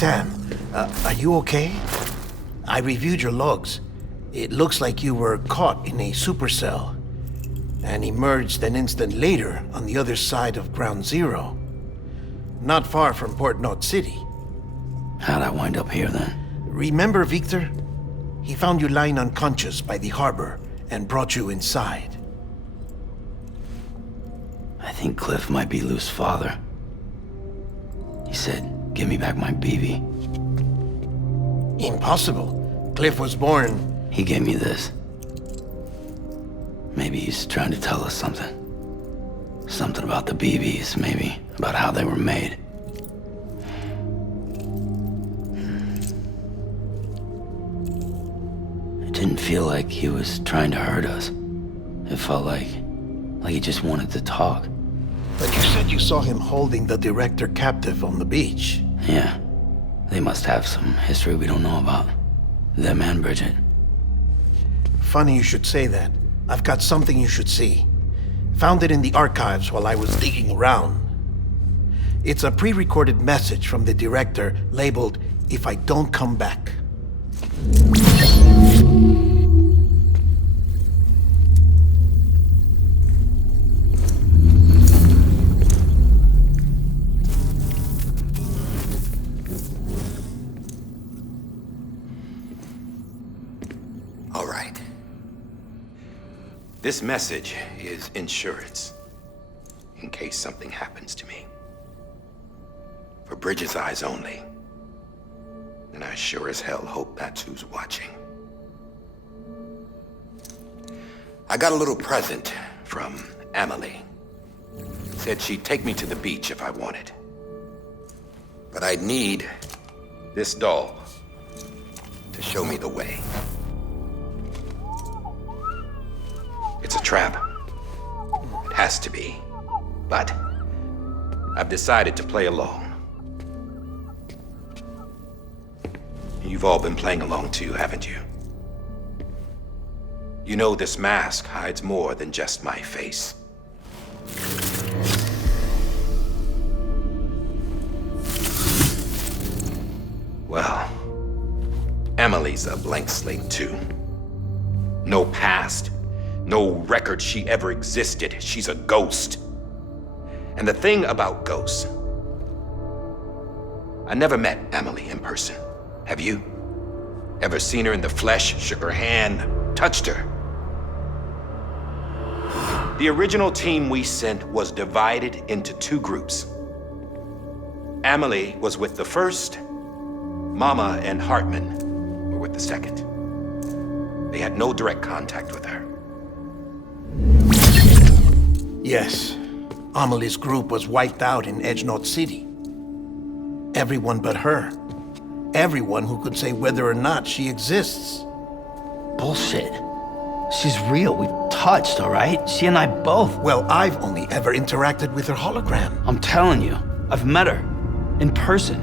Sam, are you okay? I reviewed your logs. It looks like you were caught in a supercell and emerged an instant later on the other side of Ground Zero. Not far from Port Knot City. How'd I wind up here then? Remember Victor? He found you lying unconscious by the harbor and brought you inside. I think Cliff might be Lou's father. He said, give me back my BB. Impossible. Cliff was born... He gave me this. Maybe he's trying to tell us something. Something about the BBs, maybe. About how they were made. It didn't feel like he was trying to hurt us. It felt like he just wanted to talk. But you said you saw him holding the director captive on the beach. Yeah. They must have some history we don't know about. Them and Bridget. Funny you should say that. I've got something you should see. Found it in the archives while I was digging around. It's a pre-recorded message from the director labeled, "If I don't come back." All right. This message is insurance, in case something happens to me. For Bridget's eyes only. And I sure as hell hope that's who's watching. I got a little present from Emily. Said she'd take me to the beach if I wanted. But I'd need this doll to show me the way. It's a trap. It has to be. But I've decided to play along. You've all been playing along too, haven't you? You know this mask hides more than just my face. Well, Emily's a blank slate too. No past, no record she ever existed. She's a ghost. And the thing about ghosts, I never met Emily in person. Have you? Ever seen her in the flesh, shook her hand, touched her? The original team we sent was divided into two groups. Emily was with the first, Mama and Hartman were with the second. They had no direct contact with her. Yes. Amelie's group was wiped out in Edge Knot City. Everyone but her. Everyone who could say whether or not she exists. Bullshit. She's real. We've touched, all right? She and I both. Well, I've only ever interacted with her hologram. I'm telling you, I've met her. In person.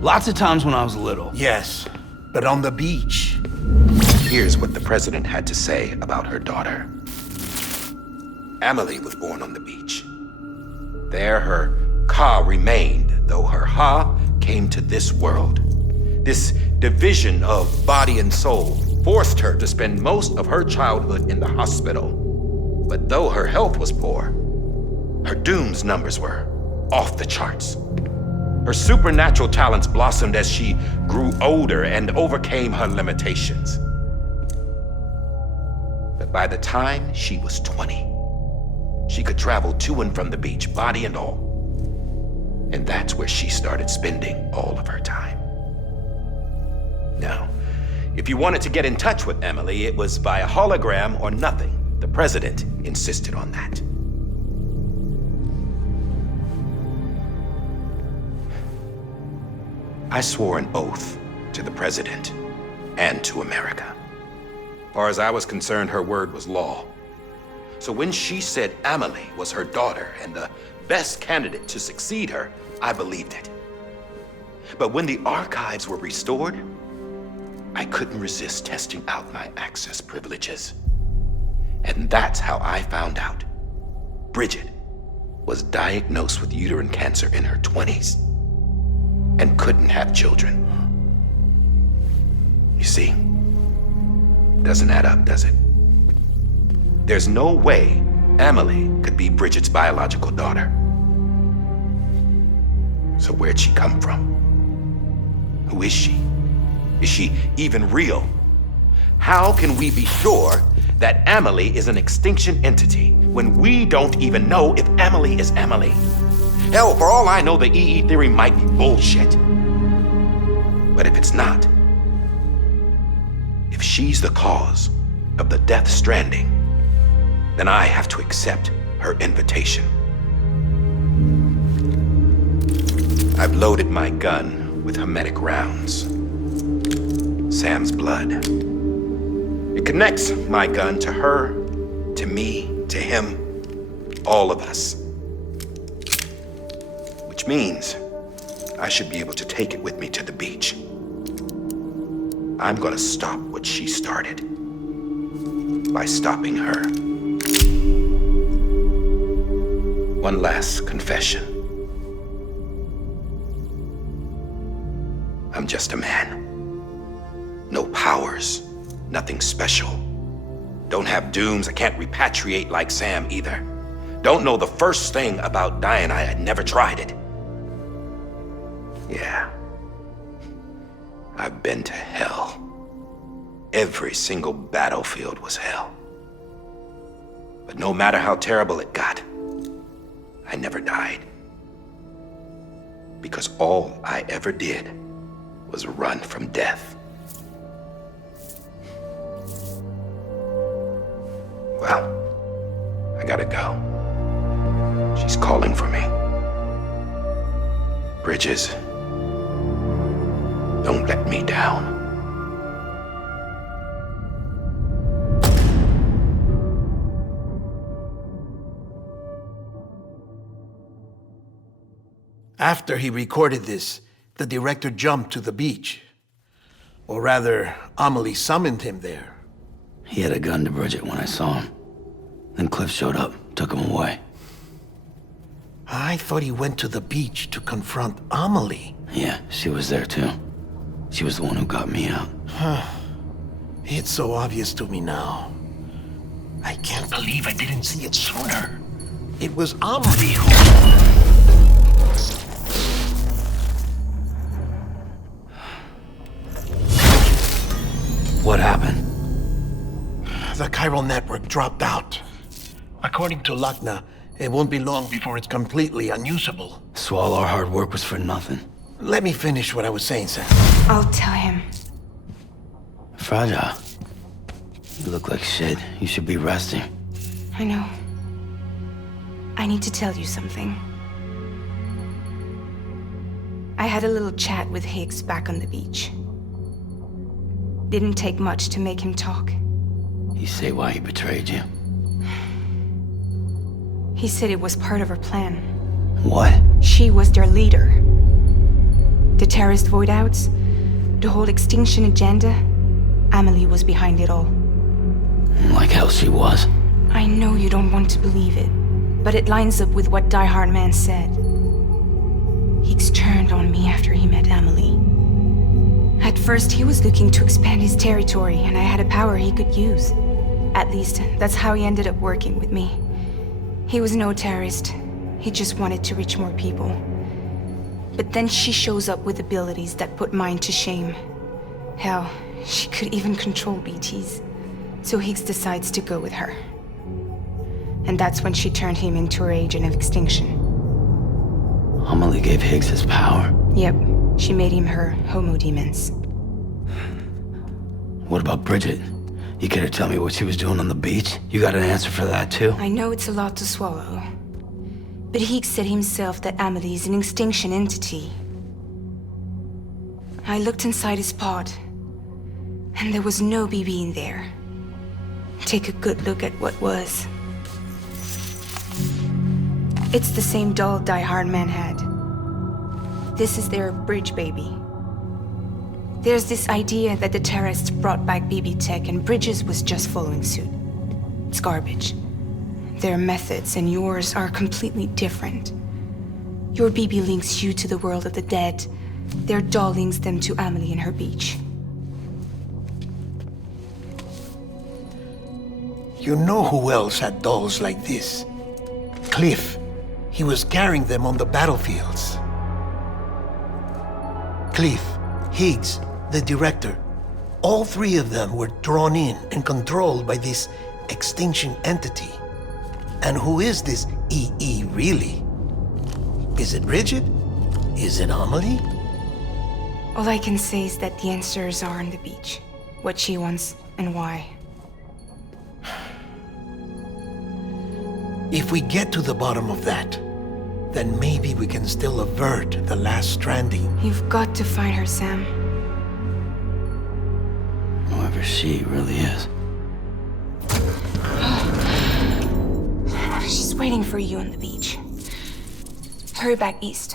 Lots of times when I was little. Yes, but on the beach. Here's what the president had to say about her daughter. Emily was born on the beach. There her Ka remained, though her Ha came to this world. This division of body and soul forced her to spend most of her childhood in the hospital. But though her health was poor, her Doom's numbers were off the charts. Her supernatural talents blossomed as she grew older and overcame her limitations. But by the time she was 20, she could travel to and from the beach, body and all. And that's where she started spending all of her time. Now, if you wanted to get in touch with Emily, it was via hologram or nothing. The president insisted on that. I swore an oath to the president and to America. As far as I was concerned, her word was law. So when she said Emily was her daughter and the best candidate to succeed her, I believed it. But when the archives were restored, I couldn't resist testing out my access privileges. And that's how I found out Bridget was diagnosed with uterine cancer in her 20s. and couldn't have children. You see, doesn't add up, does it? There's no way Amelie could be Bridget's biological daughter. So where'd she come from? Who is she? Is she even real? How can we be sure that Amelie is an extinction entity when we don't even know if Amelie is Amelie? Hell, for all I know, the EE theory might be bullshit. But if it's not, if she's the cause of the Death Stranding, then I have to accept her invitation. I've loaded my gun with hermetic rounds. Sam's blood. It connects my gun to her, to me, to him, all of us. Which means I should be able to take it with me to the beach. I'm gonna stop what she started by stopping her. One last confession. I'm just a man. No powers, nothing special. Don't have dooms, I can't repatriate like Sam either. Don't know the first thing about dying, I had never tried it. Yeah. I've been to hell. Every single battlefield was hell. But no matter how terrible it got, I never died. Because all I ever did was run from death. Well, I gotta go. She's calling for me. Bridges, don't let me down. After he recorded this, the director jumped to the beach. Or rather, Amelie summoned him there. He had a gun to Bridget when I saw him. Then Cliff showed up, took him away. I thought he went to the beach to confront Amelie. Yeah, she was there too. She was the one who got me out. It's so obvious to me now. I can't believe I didn't see it sooner. It was Amelie who... What happened? The chiral network dropped out. According to Lakna, it won't be long before it's completely unusable. So all our hard work was for nothing. Let me finish what I was saying, Sam. I'll tell him. Fragile. You look like shit. You should be resting. I know. I need to tell you something. I had a little chat with Higgs back on the beach. Didn't take much to make him talk. You say why he betrayed you? He said it was part of her plan. What? She was their leader. The terrorist voidouts, the whole extinction agenda, Amelie was behind it all. Like hell she was. I know you don't want to believe it, but it lines up with what Die Hard Man said. Higgs turned on me after he met Amelie. At first, he was looking to expand his territory, and I had a power he could use. At least, that's how he ended up working with me. He was no terrorist. He just wanted to reach more people. But then she shows up with abilities that put mine to shame. Hell, she could even control BTs. So Higgs decides to go with her. And that's when she turned him into her agent of extinction. Amelie gave Higgs his power. Yep, she made him her homo demons. What about Bridget? You care to tell me what she was doing on the beach? You got an answer for that too? I know it's a lot to swallow. But Higgs said himself that Amelie is an extinction entity. I looked inside his pod, and there was no BB in there. Take a good look at what was. It's the same doll Die Hard Man had. This is their bridge baby. There's this idea that the terrorists brought back BB tech and Bridges was just following suit. It's garbage. Their methods and yours are completely different. Your BB links you to the world of the dead, Their doll links them to Amelie and her beach. You know who else had dolls like this? Cliff. He was carrying them on the battlefields. Cliff, Higgs, the director. All three of them were drawn in and controlled by this extinction entity. And who is this EE really? Is it Bridget? Is it Amelie? All I can say is that the answers are on the beach. What she wants and why. If we get to the bottom of that, then maybe we can still avert the last stranding. You've got to find her, Sam. Whoever she really is. She's waiting for you on the beach. Hurry back east.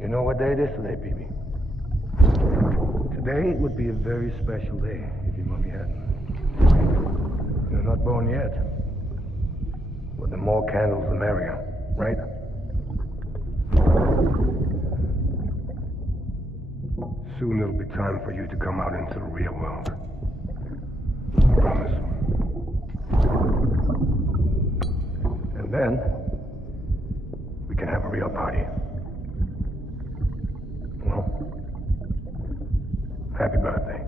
You know what day it is today, BB? Today would be a very special day if your mommy hadn't. You're not born yet. But the more candles, the merrier, right? Soon it'll be time for you to come out into the real world. Promise. And then, we can have a real party. Well, happy birthday.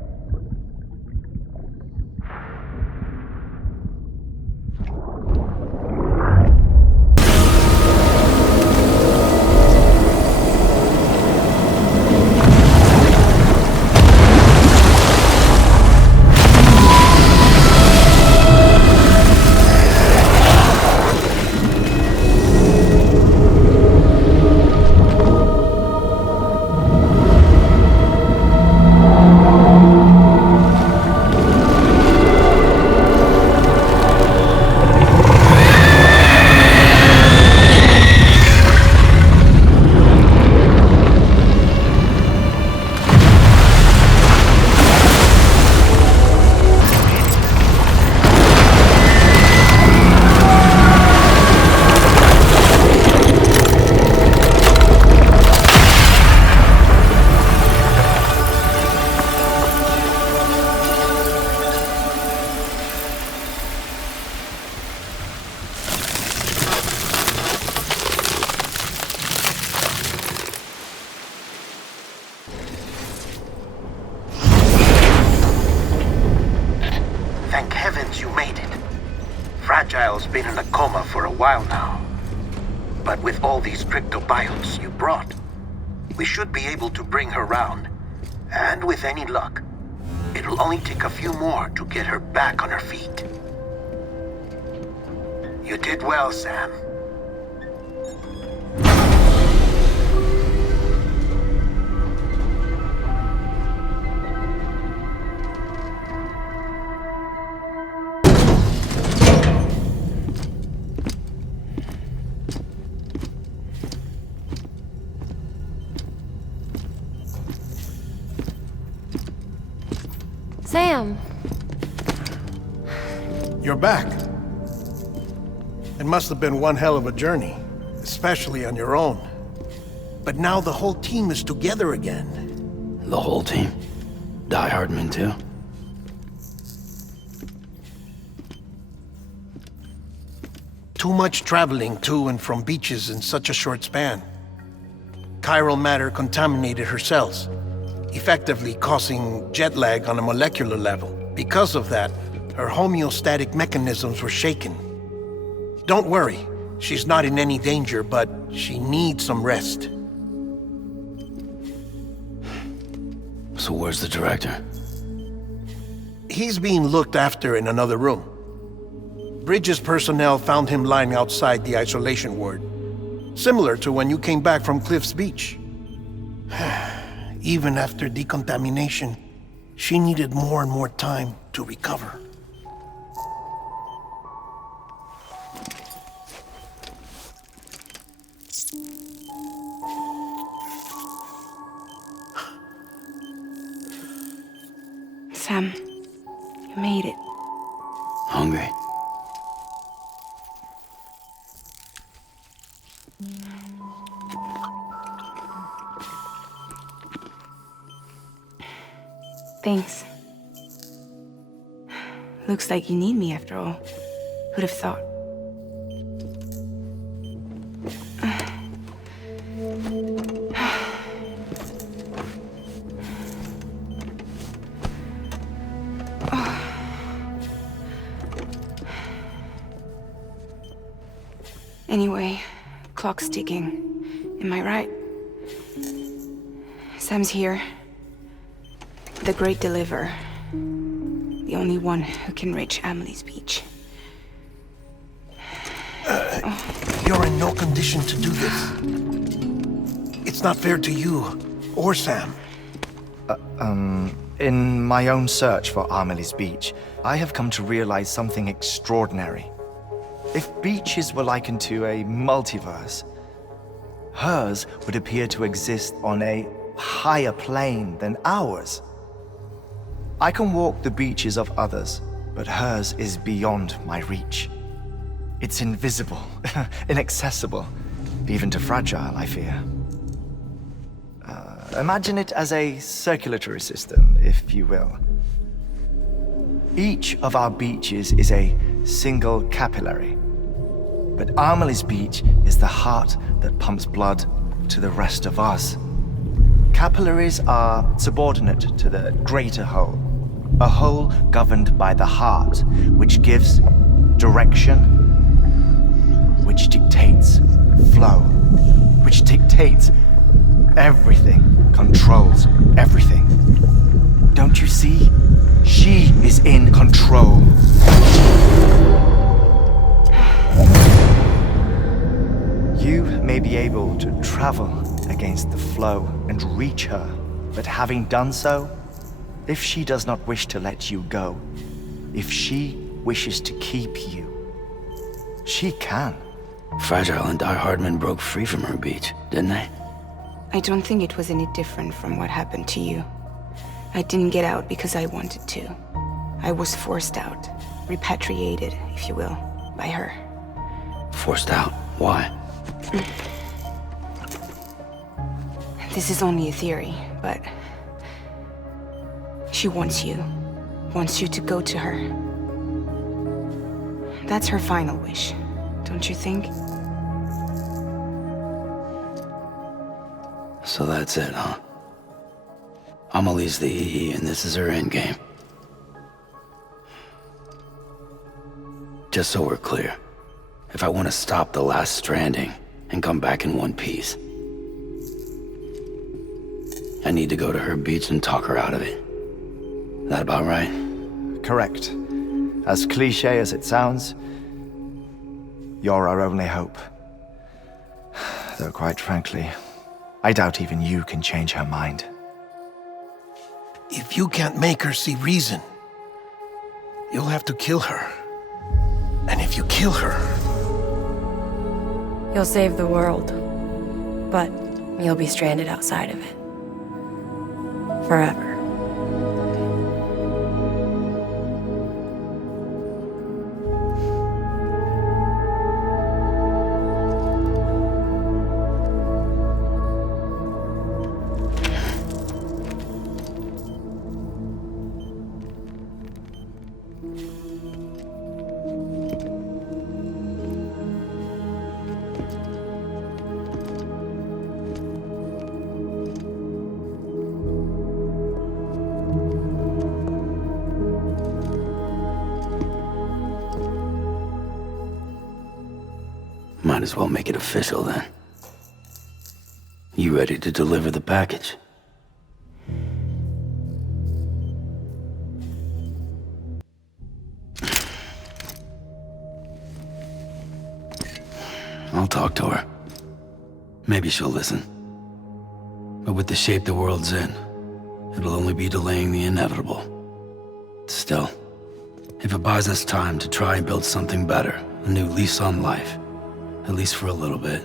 Thank heavens you made it. Fragile's been in a coma for a while now. But with all these cryptobiotes you brought, we should be able to bring her round. And with any luck, it'll only take a few more to get her back on her feet. You did well, Sam. Sam! You're back. It must have been one hell of a journey, especially on your own. But now the whole team is together again. The whole team? Die Hardman too? Too much traveling to and from beaches in such a short span. Chiral matter contaminated her cells, effectively causing jet lag on a molecular level. Because of that, her homeostatic mechanisms were shaken. Don't worry, she's not in any danger, but she needs some rest. So where's the director? He's being looked after in another room. Bridges personnel found him lying outside the isolation ward, similar to when you came back from Cliff's Beach. Even after decontamination, she needed more and more time to recover. Sam, you made it. Hungry? Thanks. Looks like you need me after all. Who'd have thought? Anyway, clock's ticking. Am I right? Sam's here. The Great Deliverer. The only one who can reach Amelie's beach. You're in no condition to do this. It's not fair to you or Sam. In my own search for Amelie's beach, I have come to realize something extraordinary. If beaches were likened to a multiverse, hers would appear to exist on a higher plane than ours. I can walk the beaches of others, but hers is beyond my reach. It's invisible, inaccessible, even to fragile, I fear. Imagine it as a circulatory system, if you will. Each of our beaches is a single capillary. But Amelie's beach is the heart that pumps blood to the rest of us. Capillaries are subordinate to the greater whole, a whole governed by the heart, which gives direction, which dictates flow, which dictates everything, controls everything. Don't you see? She is in control. You may be able to travel against the flow and reach her, but having done so, if she does not wish to let you go, if she wishes to keep you, she can. Fragile and Die Hardman broke free from her beach, didn't they? I don't think it was any different from what happened to you. I didn't get out because I wanted to. I was forced out, repatriated, if you will, by her. Forced out? Why? This is only a theory, but she wants you to go to her. That's her final wish, don't you think? So that's it, huh? Amelie's the EE and this is her endgame. Just so we're clear, if I want to stop the last stranding and come back in one piece, I need to go to her beach and talk her out of it. That about right? Correct. As cliche as it sounds, you're our only hope. Though quite frankly, I doubt even you can change her mind. If you can't make her see reason, you'll have to kill her. And if you kill her... You'll save the world, but you'll be stranded outside of it. Forever. Might as well make it official then. You ready to deliver the package? I'll talk to her. Maybe she'll listen. But with the shape the world's in, it'll only be delaying the inevitable. Still, if it buys us time to try and build something better, a new lease on life, at least for a little bit,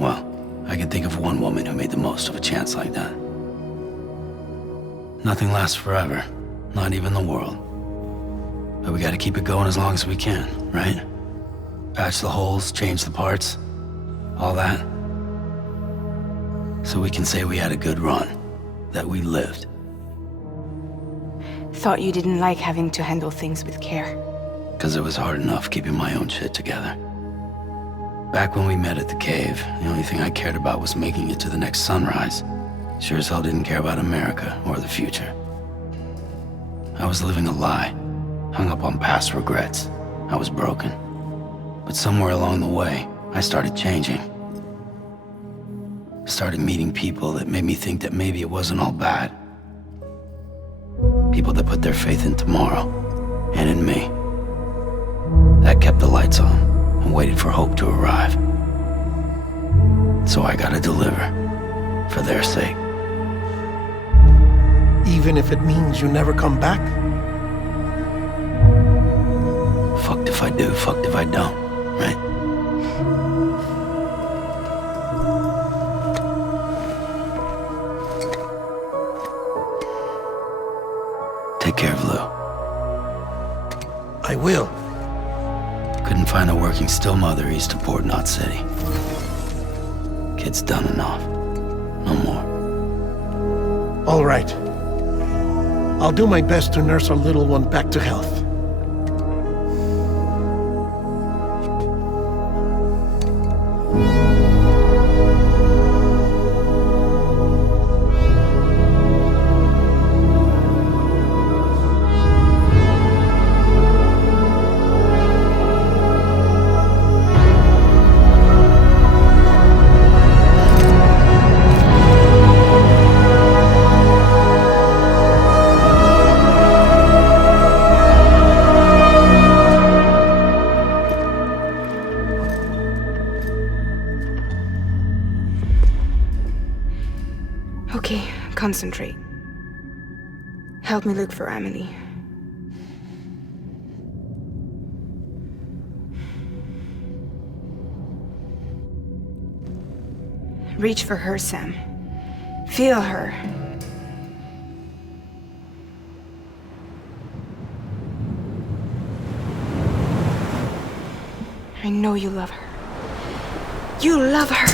well, I can think of one woman who made the most of a chance like that. Nothing lasts forever, not even the world. But we gotta keep it going as long as we can, right? Patch the holes, change the parts, all that. So we can say we had a good run, that we lived. Thought you didn't like having to handle things with care. 'Cause it was hard enough keeping my own shit together. Back when we met at the cave, the only thing I cared about was making it to the next sunrise. Sure as hell didn't care about America or the future. I was living a lie, hung up on past regrets. I was broken. But somewhere along the way, I started changing. Started meeting people that made me think that maybe it wasn't all bad. People that put their faith in tomorrow, and in me. That kept the lights on, and waited for hope to arrive. So I gotta deliver, for their sake. Even if it means you never come back? Fucked if I do, fucked if I don't, right? Take care of Lou. I will. Couldn't find a working still mother east of Port Knot City. Kid's done enough. No more. All right. I'll do my best to nurse our little one back to health. Okay, concentrate. Help me look for Emily. Reach for her, Sam. Feel her. I know you love her. You love her!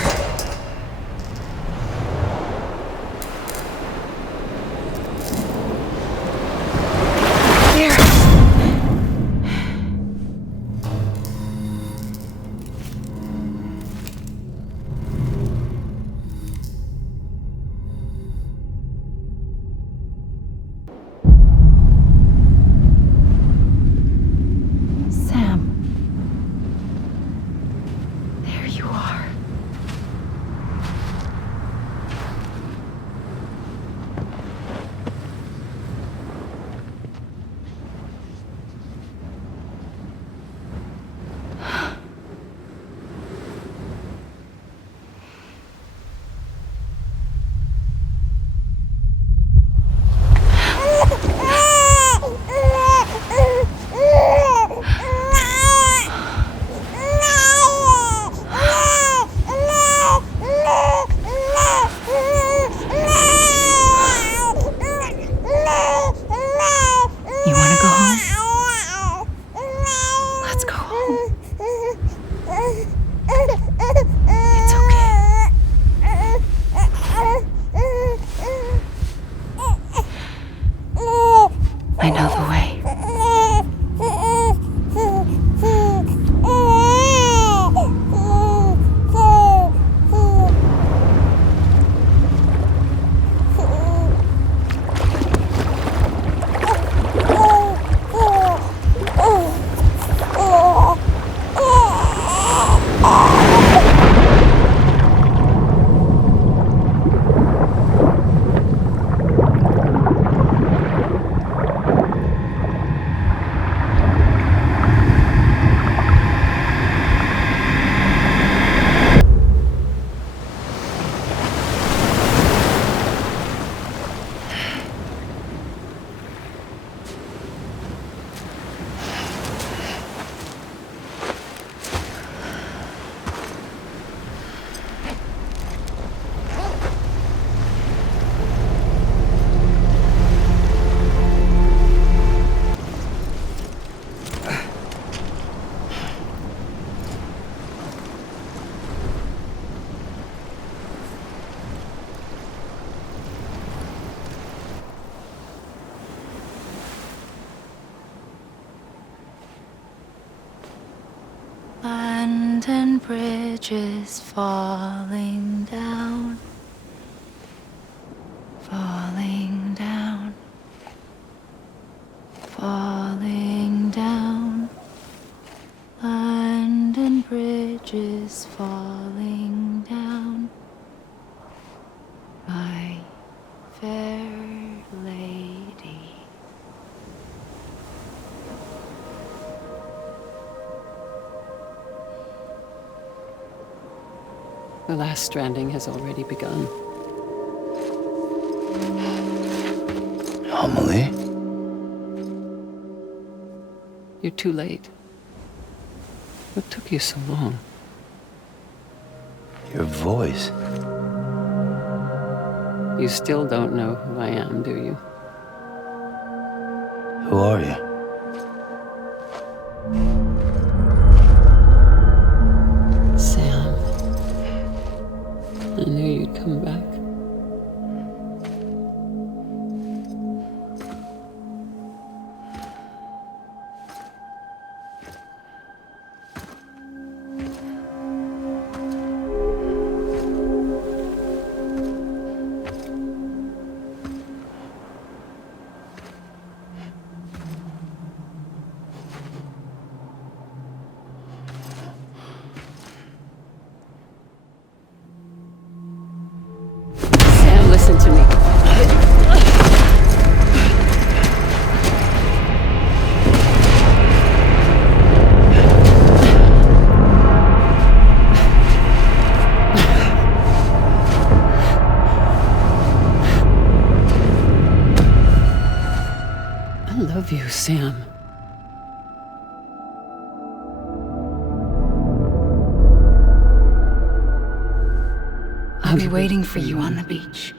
bridges falling down, falling down, falling down. London bridges falling down, my fair lady. The last stranding has already begun. Amelie? You're too late. What took you so long? Your voice. You still don't know who I am, do you? Who are you? Sam. I knew you'd come back. Sam, listen to me. I love you, Sam. I'll be waiting for you on the beach.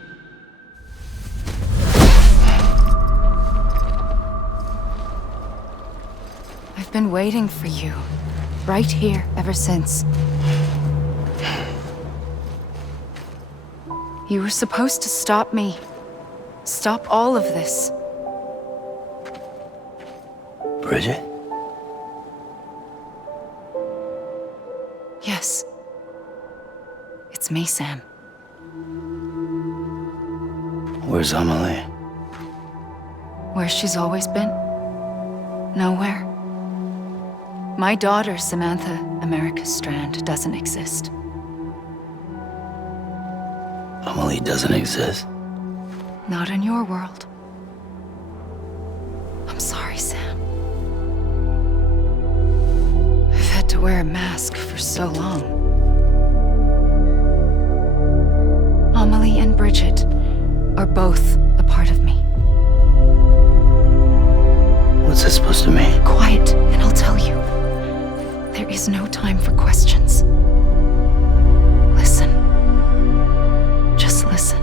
I've been waiting for you, right here, ever since. You were supposed to stop me. Stop all of this. Bridget? Yes. It's me, Sam. Where's Amelie? Where she's always been. Nowhere. My daughter, Samantha America Strand, doesn't exist. Amelie doesn't exist. Not in your world. I'm sorry, Sam. I've had to wear a mask for so long. Amelie and Bridget are both a part of me. What's that supposed to mean? Quiet, and I'll tell you. There is no time for questions. Listen. Just listen.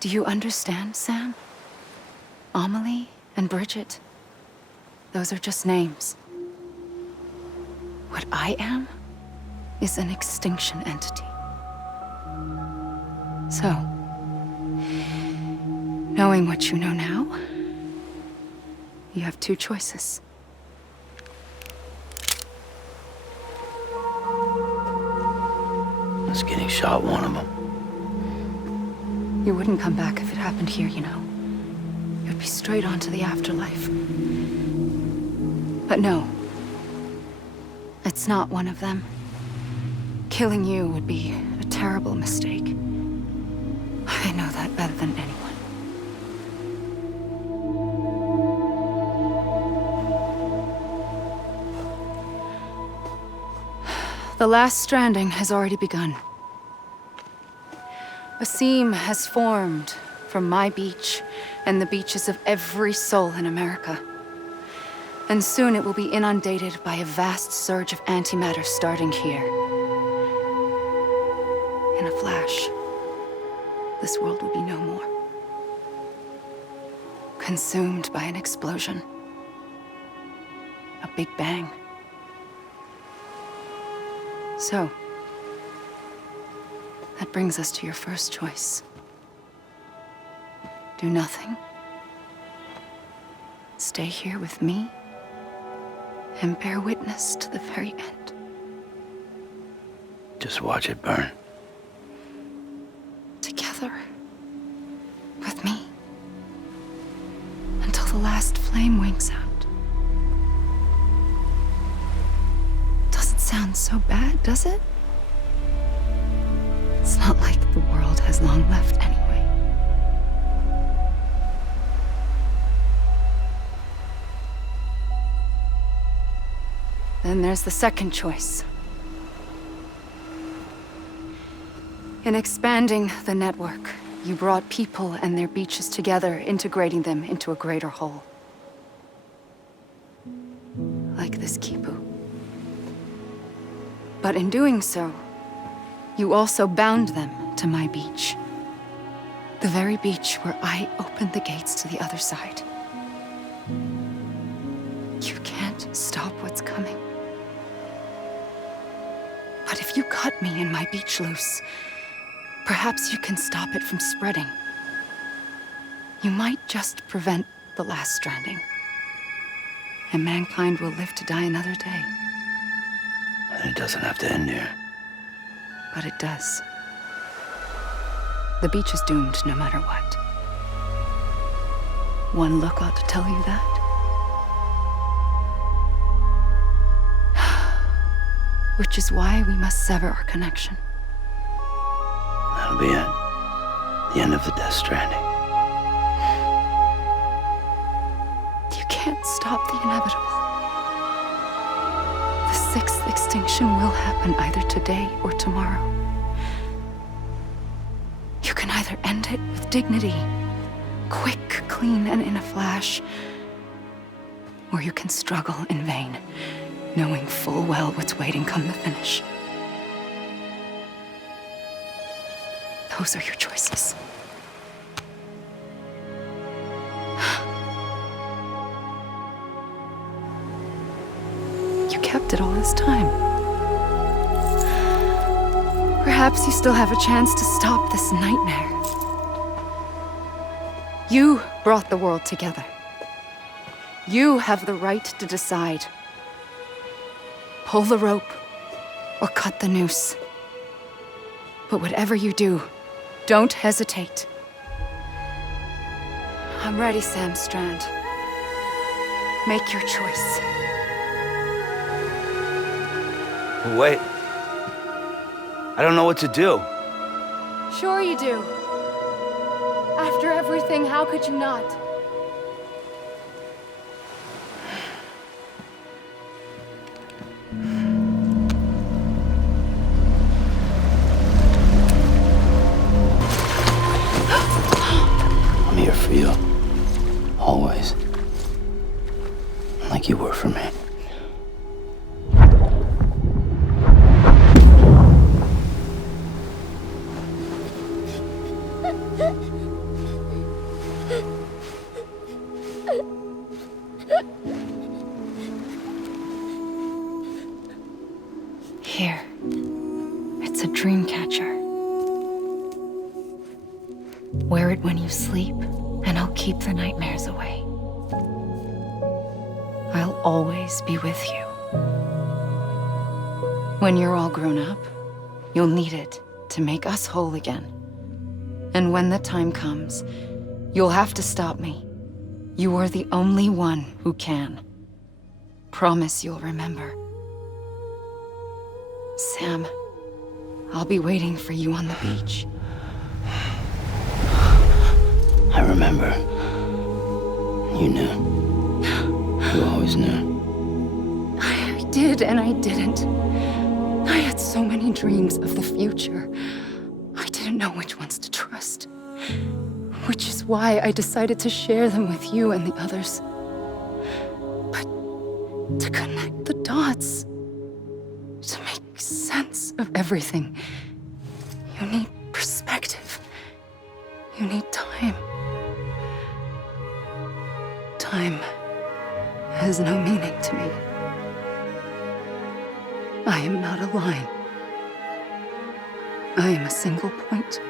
Do you understand, Sam? Amelie and Bridget, those are just names. What I am is an extinction entity. So, knowing what you know now, you have two choices. Is getting shot one of them? You wouldn't come back if it happened here, you know. You'd be straight on to the afterlife. But no. It's not one of them. Killing you would be a terrible mistake. I know that better than anyone. The last stranding has already begun. A seam has formed from my beach and the beaches of every soul in America. And soon it will be inundated by a vast surge of antimatter starting here. In a flash, this world will be no more. Consumed by an explosion. A big bang. So, that brings us to your first choice. Do nothing. Stay here with me and bear witness to the very end. Just watch it burn. Together. With me. Until the last flame winks out. Doesn't sound so bad, does it? It's not like the world has long left anyway. Then there's the second choice. In expanding the network, you brought people and their beaches together, integrating them into a greater whole. Like this Kipu. But in doing so, you also bound them to my beach. The very beach where I opened the gates to the other side. You can't stop what's coming. But if you cut me and my beach loose, perhaps you can stop it from spreading. You might just prevent the last stranding. And mankind will live to die another day. And it doesn't have to end here. But it does. The beach is doomed no matter what. One look ought to tell you that. Which is why we must sever our connection. That'll be it. The end of the Death Stranding. You can't stop the inevitable. The sixth extinction will happen either today or tomorrow. You can either end it with dignity, quick, clean, and in a flash, or you can struggle in vain, knowing full well what's waiting come the finish. Those are your choices. You kept it all this time. Perhaps you still have a chance to stop this nightmare. You brought the world together. You have the right to decide. Pull the rope or cut the noose. But whatever you do, don't hesitate. I'm ready, Sam Strand. Make your choice. Wait. I don't know what to do. Sure you do. After everything, how could you not? I'm here for you. Always. Like you were for me. Here. It's a dream catcher. Wear it when you sleep, and I'll keep the nightmares away. I'll always be with you. When you're all grown up, you'll need it to make us whole again. And when the time comes, you'll have to stop me. You are the only one who can. Promise you'll remember. Sam, I'll be waiting for you on the beach. I remember. You knew. You always knew. I did and I didn't. I had so many dreams of the future. I didn't know which ones to trust. Which is why I decided to share them with you and the others. But to connect the dots, to make sense of everything, you need perspective. You need time. Time has no meaning to me. I am not a line. I am a single point.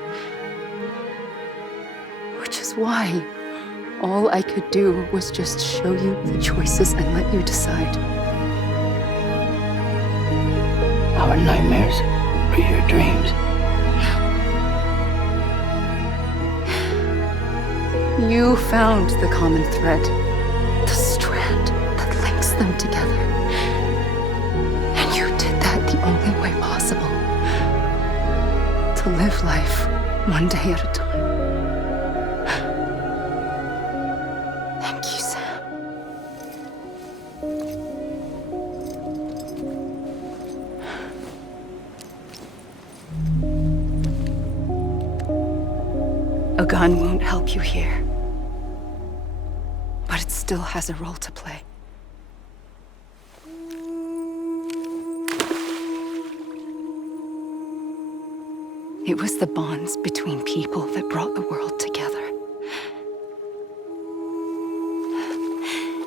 Which is That's why all I could do was just show you the choices and let you decide. Our nightmares are your dreams. You found the common thread, the strand that links them together. And you did that the only way possible. To live life one day at a time. Thank you, Sam. A gun won't help you here. But it still has a role to play. It was the bonds between people that brought the world together.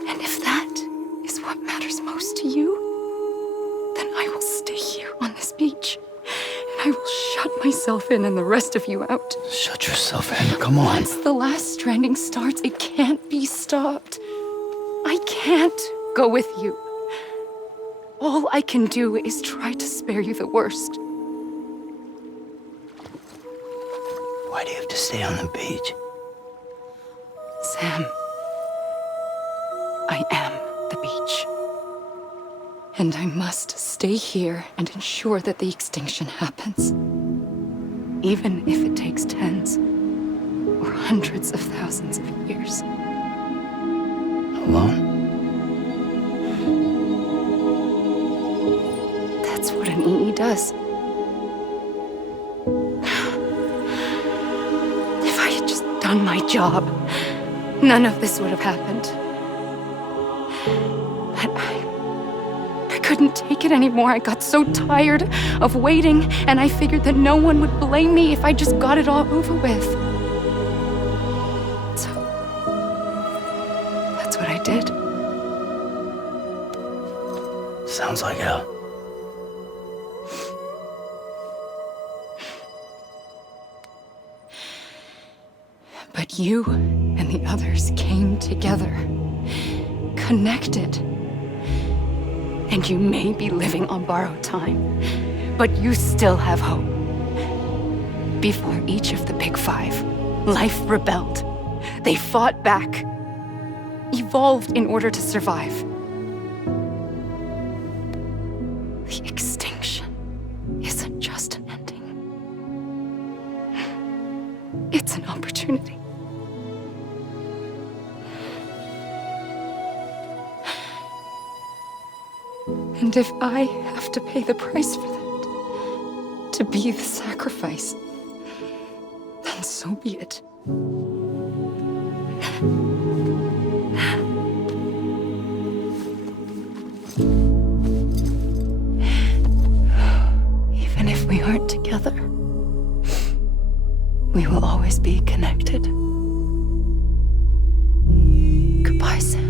And if that is what matters most to you, then I will stay here on this beach. And I will shut myself in and the rest of you out. Shut yourself in. Come on. Once the last stranding starts, it can't be stopped. I can't go with you. All I can do is try to spare you the worst. Why do you have to stay on the beach? Sam, I am the beach. And I must stay here and ensure that the extinction happens. Even if it takes tens or hundreds of thousands of years. Alone? That's what an EE does. If I had just done my job, none of this would have happened. But I couldn't take it anymore. I got so tired of waiting, and I figured that no one would blame me if I just got it all over with. So, that's what I did. Sounds like hell. But you and the others came together, connected. And you may be living on borrowed time, but you still have hope. Before each of the Big Five, life rebelled. They fought back, evolved in order to survive. The extinction isn't just an ending. It's an opportunity. And if I have to pay the price for that, to be the sacrifice, then so be it. Even if we aren't together, we will always be connected. Goodbye, Sam.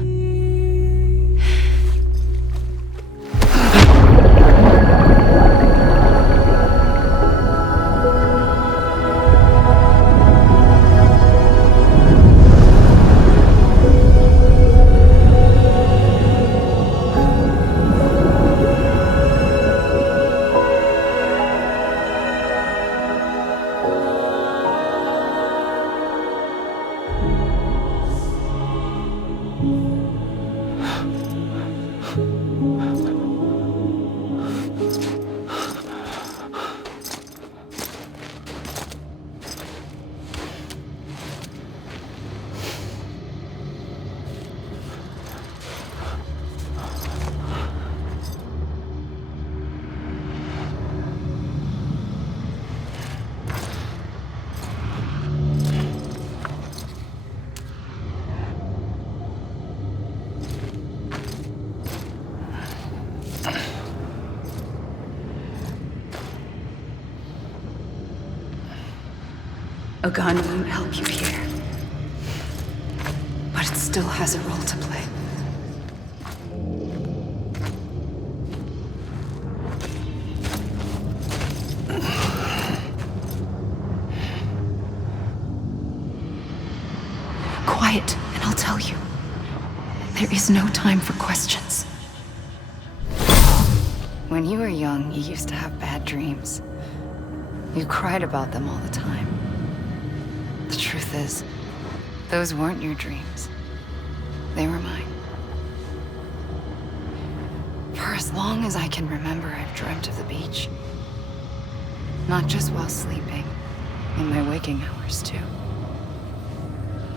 A gun won't help you here, but it still has a role to play. quiet, and I'll tell you. There is no time for questions. When you were young, you used to have bad dreams. You cried about them all the time. The truth is, those weren't your dreams. They were mine. For as long as I can remember, I've dreamt of the beach. Not just while sleeping, in my waking hours too.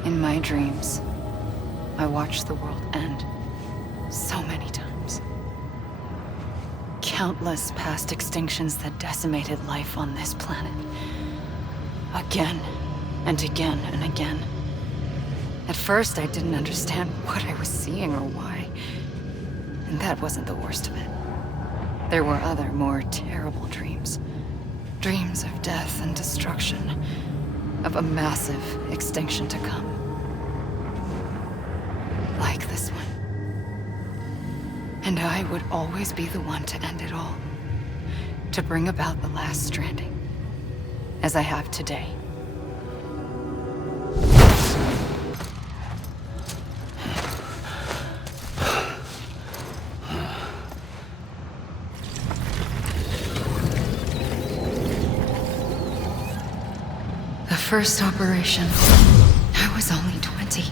In my dreams, I watched the world end so many times. Countless past extinctions that decimated life on this planet. Again and again and again. At first, I didn't understand what I was seeing or why. And that wasn't the worst of it. There were other, more terrible dreams. Dreams of death and destruction. Of a massive extinction to come. Like this one. And I would always be the one to end it all. To bring about the last stranding. As I have today. The first operation, I was only 20.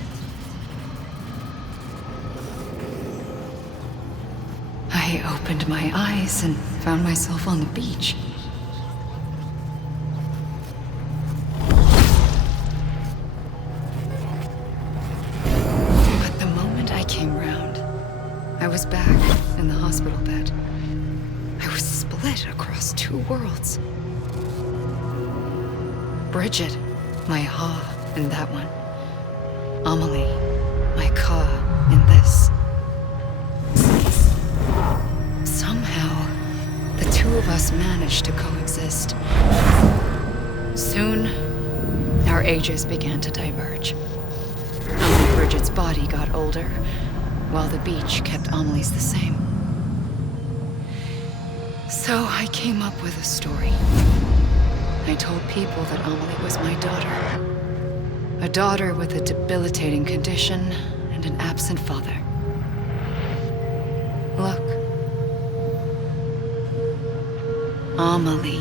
I opened my eyes and found myself on the beach. But the moment I came round, I was back in the hospital bed. I was split across two worlds. Bridget, my Ha in that one. Amelie, my Ka in this. Somehow, the two of us managed to coexist. Soon, our ages began to diverge. Only Bridget's body got older, while the beach kept Amelie's the same. So I came up with a story. I told people that Amelie was my daughter. A daughter with a debilitating condition and an absent father. Look. Amelie.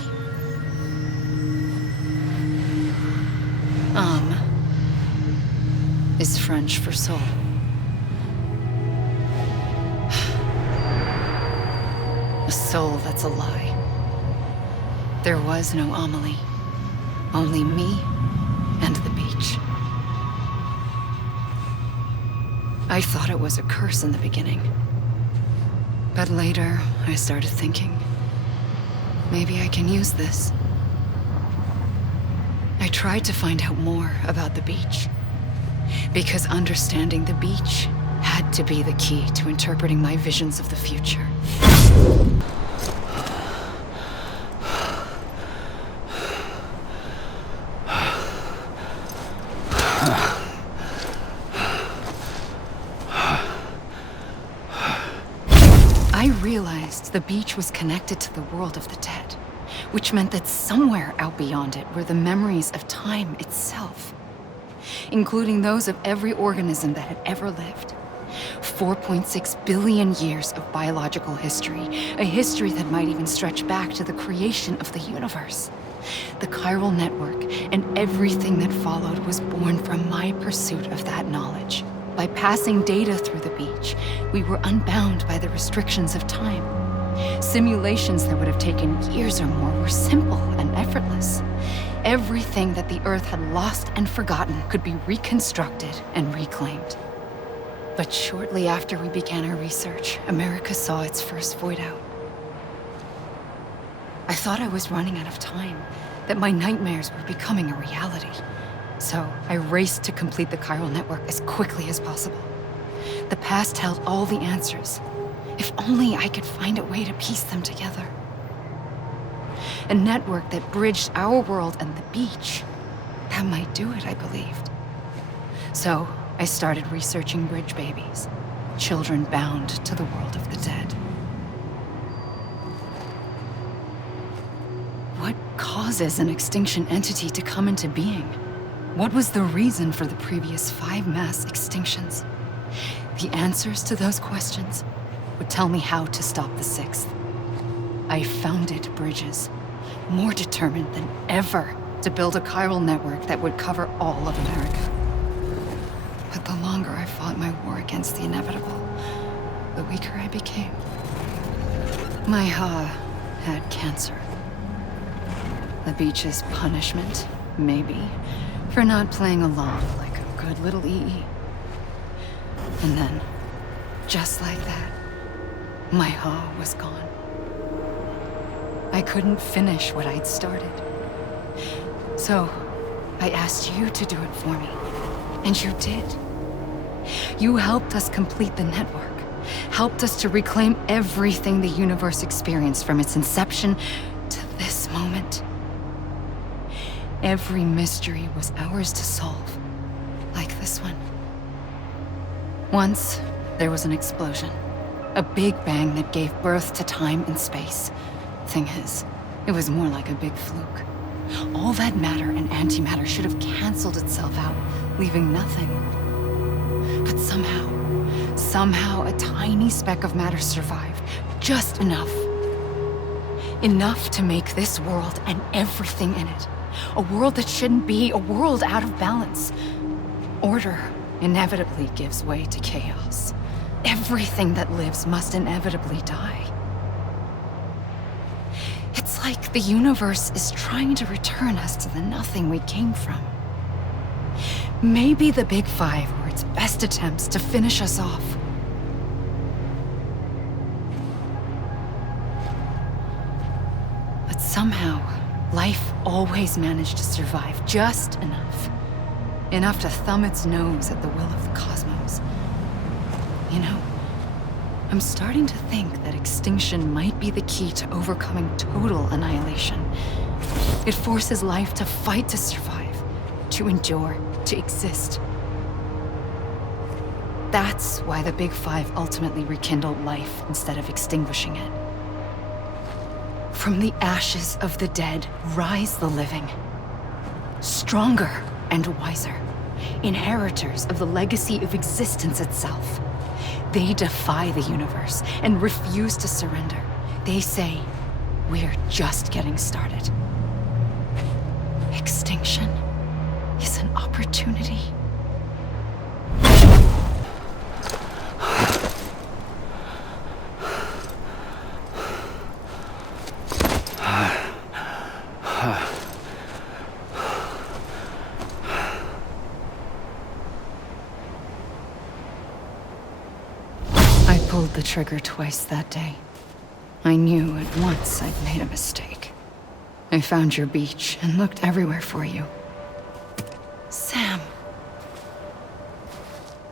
Is French for soul. A soul that's a lie. There was no Amelie. Only me and the beach. I thought it was a curse in the beginning. But later, I started thinking, maybe I can use this. I tried to find out more about the beach. Because understanding the beach had to be the key to interpreting my visions of the future. I realized the beach was connected to the world of the dead, which meant that somewhere out beyond it were the memories of time itself, including those of every organism that had ever lived. 4.6 billion years of biological history, a history that might even stretch back to the creation of the universe. The chiral network and everything that followed was born from my pursuit of that knowledge. By passing data through the beach, we were unbound by the restrictions of time. Simulations that would have taken years or more were simple and effortless. Everything that the Earth had lost and forgotten could be reconstructed and reclaimed. But shortly after we began our research, America saw its first void out. I thought I was running out of time, that my nightmares were becoming a reality. So I raced to complete the chiral network as quickly as possible. The past held all the answers. If only I could find a way to piece them together. A network that bridged our world and the beach. That might do it, I believed. So I started researching bridge babies, children bound to the world of the dead. What causes an extinction entity to come into being? What was the reason for the previous 5 mass extinctions? The answers to those questions would tell me how to stop the 6th. I founded bridges, more determined than ever to build a chiral network that would cover all of America. But the longer I fought my war against the inevitable, the weaker I became. My Ha had cancer. The beach's punishment, maybe, for not playing along like a good little EE. And then, just like that, my Ha was gone. I couldn't finish what I'd started. So, I asked you to do it for me. And you did. You helped us complete the network. Helped us to reclaim everything the universe experienced from its inception to this moment. Every mystery was ours to solve, like this one. Once, there was an explosion. A big bang that gave birth to time and space. Thing is, it was more like a big fluke. All that matter and antimatter should have canceled itself out, leaving nothing. But somehow a tiny speck of matter survived. Just enough. Enough to make this world and everything in it. A world that shouldn't be, a world out of balance. Order inevitably gives way to chaos. Everything that lives must inevitably die. It's like the universe is trying to return us to the nothing we came from. Maybe the Big Five were its best attempts to finish us off. But somehow, life always managed to survive just enough. Enough to thumb its nose at the will of the cosmos. You know, I'm starting to think that extinction might be the key to overcoming total annihilation. It forces life to fight to survive, to endure, to exist. That's why the Big Five ultimately rekindled life instead of extinguishing it. From the ashes of the dead rise the living. Stronger and wiser. Inheritors of the legacy of existence itself. They defy the universe and refuse to surrender. They say, we're just getting started. Extinction is an opportunity. I pulled the trigger twice that day. I knew at once I'd made a mistake. I found your beach and looked everywhere for you. Sam.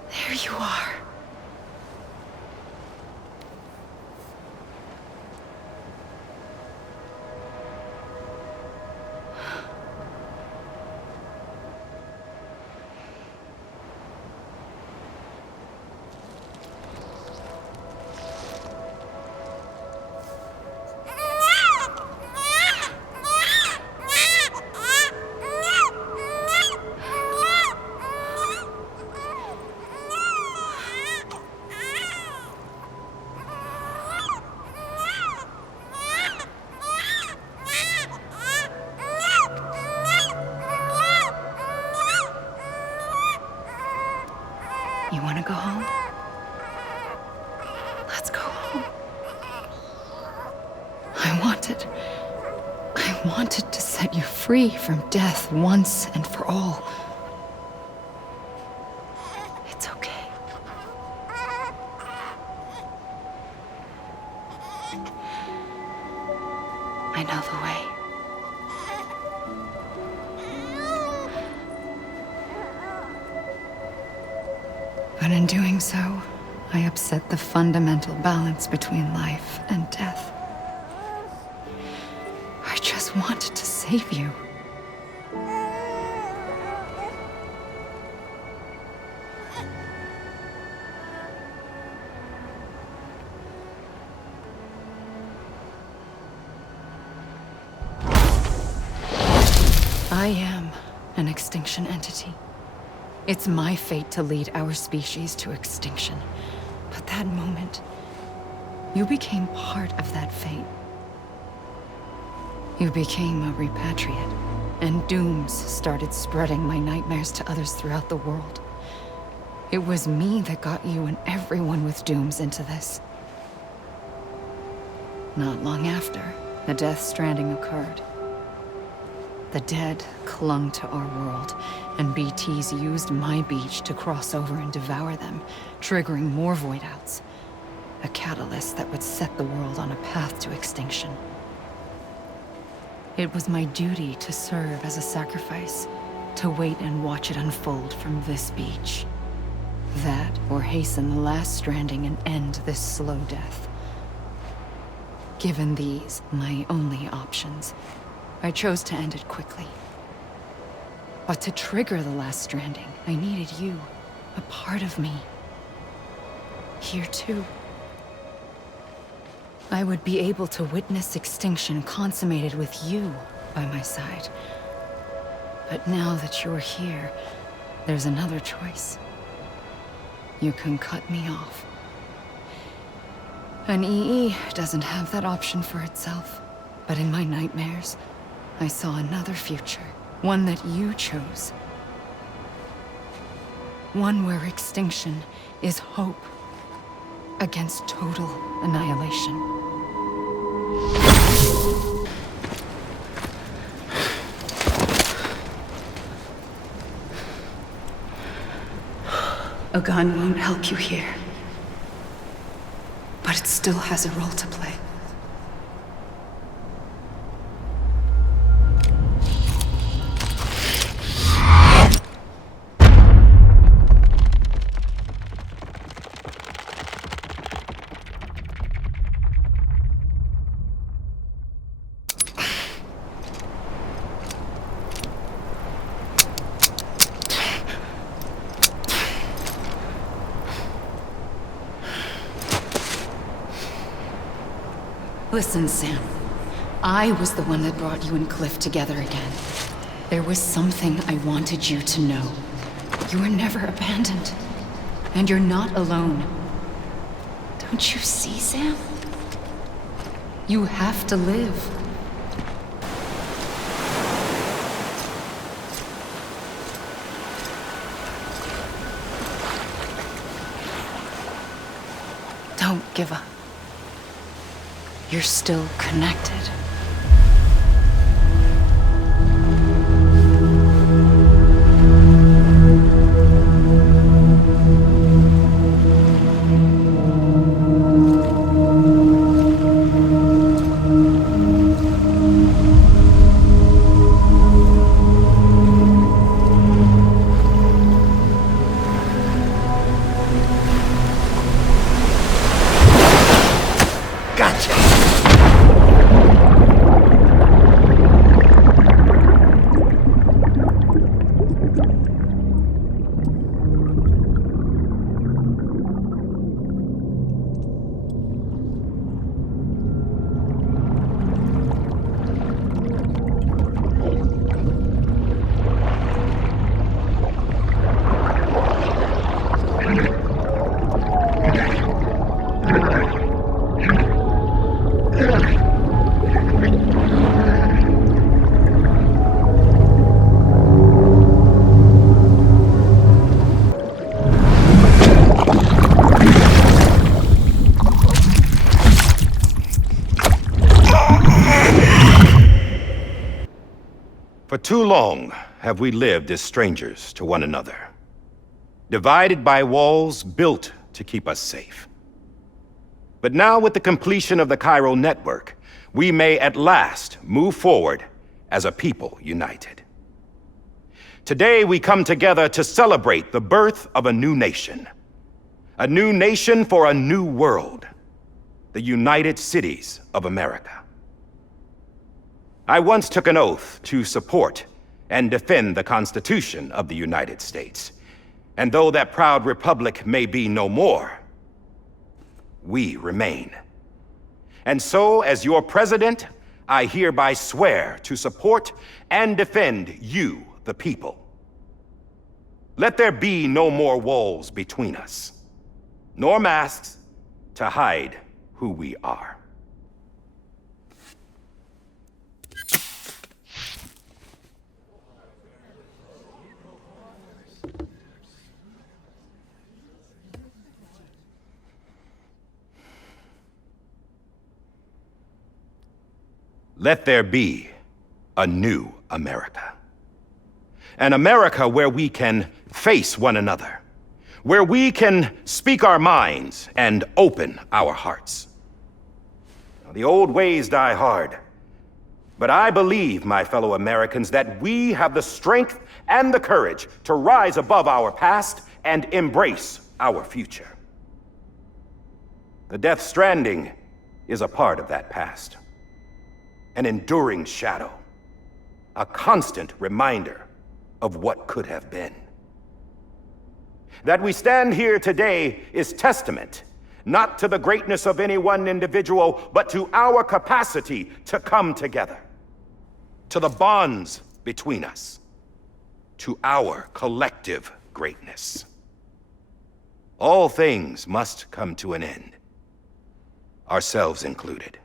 There you are. You want to go home? Let's go home. I wanted to set you free from death once and for all. It's okay. I know the way. But in doing so, I upset the fundamental balance between life and death. I just wanted to save you. I am an extinction entity. It's my fate to lead our species to extinction. But that moment, you became part of that fate. You became a repatriate, and dooms started spreading my nightmares to others throughout the world. It was me that got you and everyone with dooms into this. Not long after, the Death Stranding occurred. The dead clung to our world, and BTs used my beach to cross over and devour them, triggering more void-outs. A catalyst that would set the world on a path to extinction. It was my duty to serve as a sacrifice, to wait and watch it unfold from this beach. That, or hasten the last stranding and end this slow death. Given these, my only options, I chose to end it quickly. But to trigger the last stranding, I needed you, a part of me. Here too. I would be able to witness extinction consummated with you by my side. But now that you're here, there's another choice. You can cut me off. An EE doesn't have that option for itself. But in my nightmares, I saw another future. One that you chose. One where extinction is hope against total annihilation. A gun won't help you here. But it still has a role to play. Listen, Sam. I was the one that brought you and Cliff together again. There was something I wanted you to know. You were never abandoned. And you're not alone. Don't you see, Sam? You have to live. Don't give up. You're still connected. For too long have we lived as strangers to one another, divided by walls built to keep us safe. But now, with the completion of the chiral network, we may at last move forward as a people united. Today we come together to celebrate the birth of a new nation for a new world, the United Cities of America. I once took an oath to support and defend the Constitution of the United States. And though that proud republic may be no more, we remain. And so, as your president, I hereby swear to support and defend you the people. Let there be no more walls between us, nor masks to hide who we are. Let there be a new America. An America where we can face one another, where we can speak our minds and open our hearts. Now, the old ways die hard, but I believe, my fellow Americans, that we have the strength and the courage to rise above our past and embrace our future. The Death Stranding is a part of that past. An enduring shadow, a constant reminder of what could have been. That we stand here today is testament, not to the greatness of any one individual, but to our capacity to come together, to the bonds between us, to our collective greatness. All things must come to an end, ourselves included.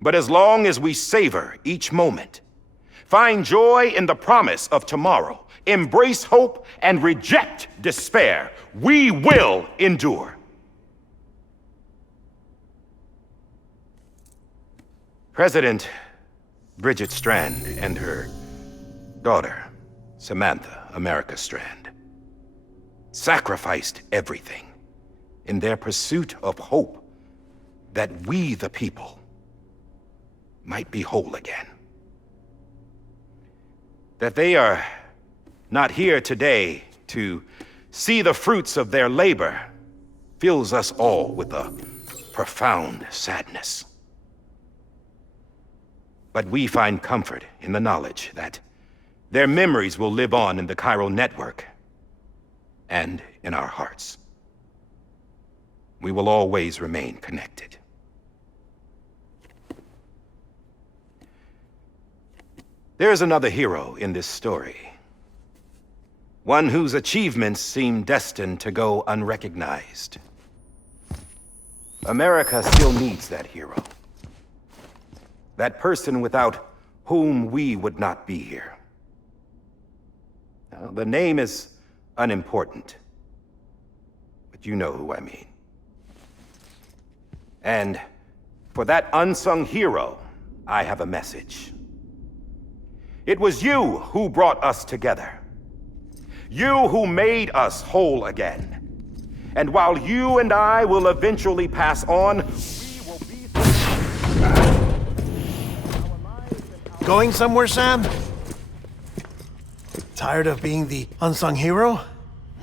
But as long as we savor each moment, find joy in the promise of tomorrow, embrace hope, and reject despair, we will endure. President Bridget Strand and her daughter, Samantha America Strand, sacrificed everything in their pursuit of hope that we, the people, might be whole again. That they are not here today to see the fruits of their labor fills us all with a profound sadness. But we find comfort in the knowledge that their memories will live on in the chiral network and in our hearts. We will always remain connected. There's another hero in this story. One whose achievements seem destined to go unrecognized. America still needs that hero. That person without whom we would not be here. Now, the name is unimportant, but you know who I mean. And for that unsung hero, I have a message. It was you who brought us together. You who made us whole again. And while you and I will eventually pass on, we will be... Going somewhere, Sam? Tired of being the unsung hero?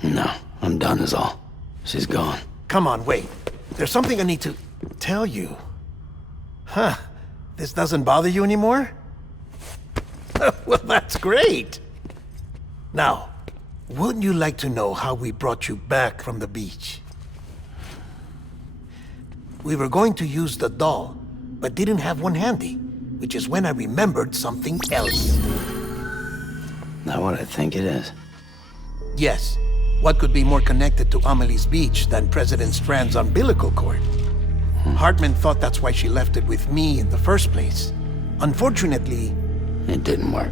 No, I'm done is all. She's gone. Come on, wait. There's something I need to tell you. Huh. This doesn't bother you anymore? Well, that's great. Now, wouldn't you like to know how we brought you back from the beach? We were going to use the doll, but didn't have one handy, which is when I remembered something else. Not what I think it is. Yes. What could be more connected to Amelie's beach than President Strand's umbilical cord? Hartman thought that's why she left it with me in the first place. Unfortunately... It didn't work.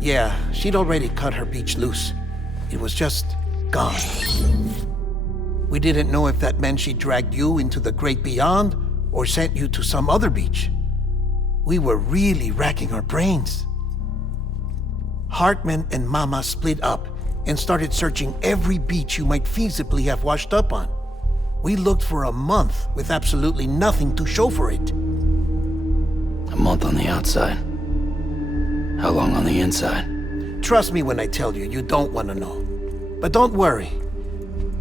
Yeah, she'd already cut her beach loose. It was just gone. We didn't know if that meant she dragged you into the great beyond or sent you to some other beach. We were really racking our brains. Hartman and Mama split up and started searching every beach you might feasibly have washed up on. We looked for a month with absolutely nothing to show for it. A month on the outside. How long on the inside? Trust me when I tell you, you don't want to know. But don't worry.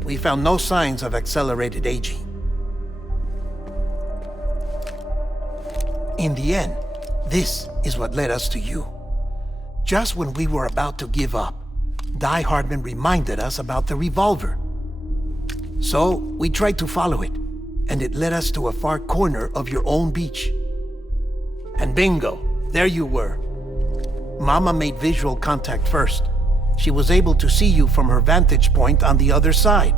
We found no signs of accelerated aging. In the end, this is what led us to you. Just when we were about to give up, Die Hartman reminded us about the revolver. So, we tried to follow it, and it led us to a far corner of your own beach. And bingo, there you were. Mama made visual contact first. She was able to see you from her vantage point on the other side.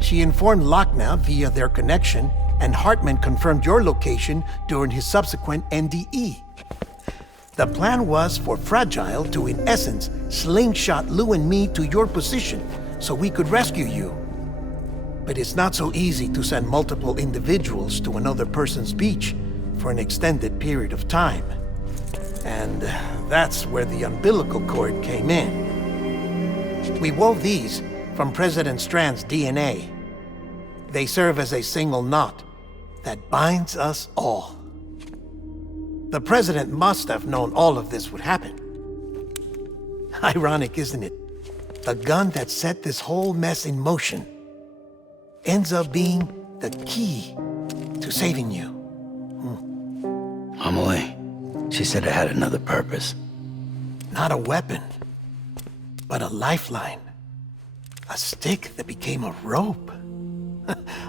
She informed Lochna via their connection, and Hartman confirmed your location during his subsequent NDE. The plan was for Fragile to, in essence, slingshot Lou and me to your position so we could rescue you. But it's not so easy to send multiple individuals to another person's beach for an extended period of time. And that's where the umbilical cord came in. We wove these from President Strands' DNA. They serve as a single knot that binds us all. The President must have known all of this would happen. Ironic, isn't it? The gun that set this whole mess in motion ends up being the key to saving you. Amelie, she said it had another purpose. Not a weapon, but a lifeline. A stick that became a rope.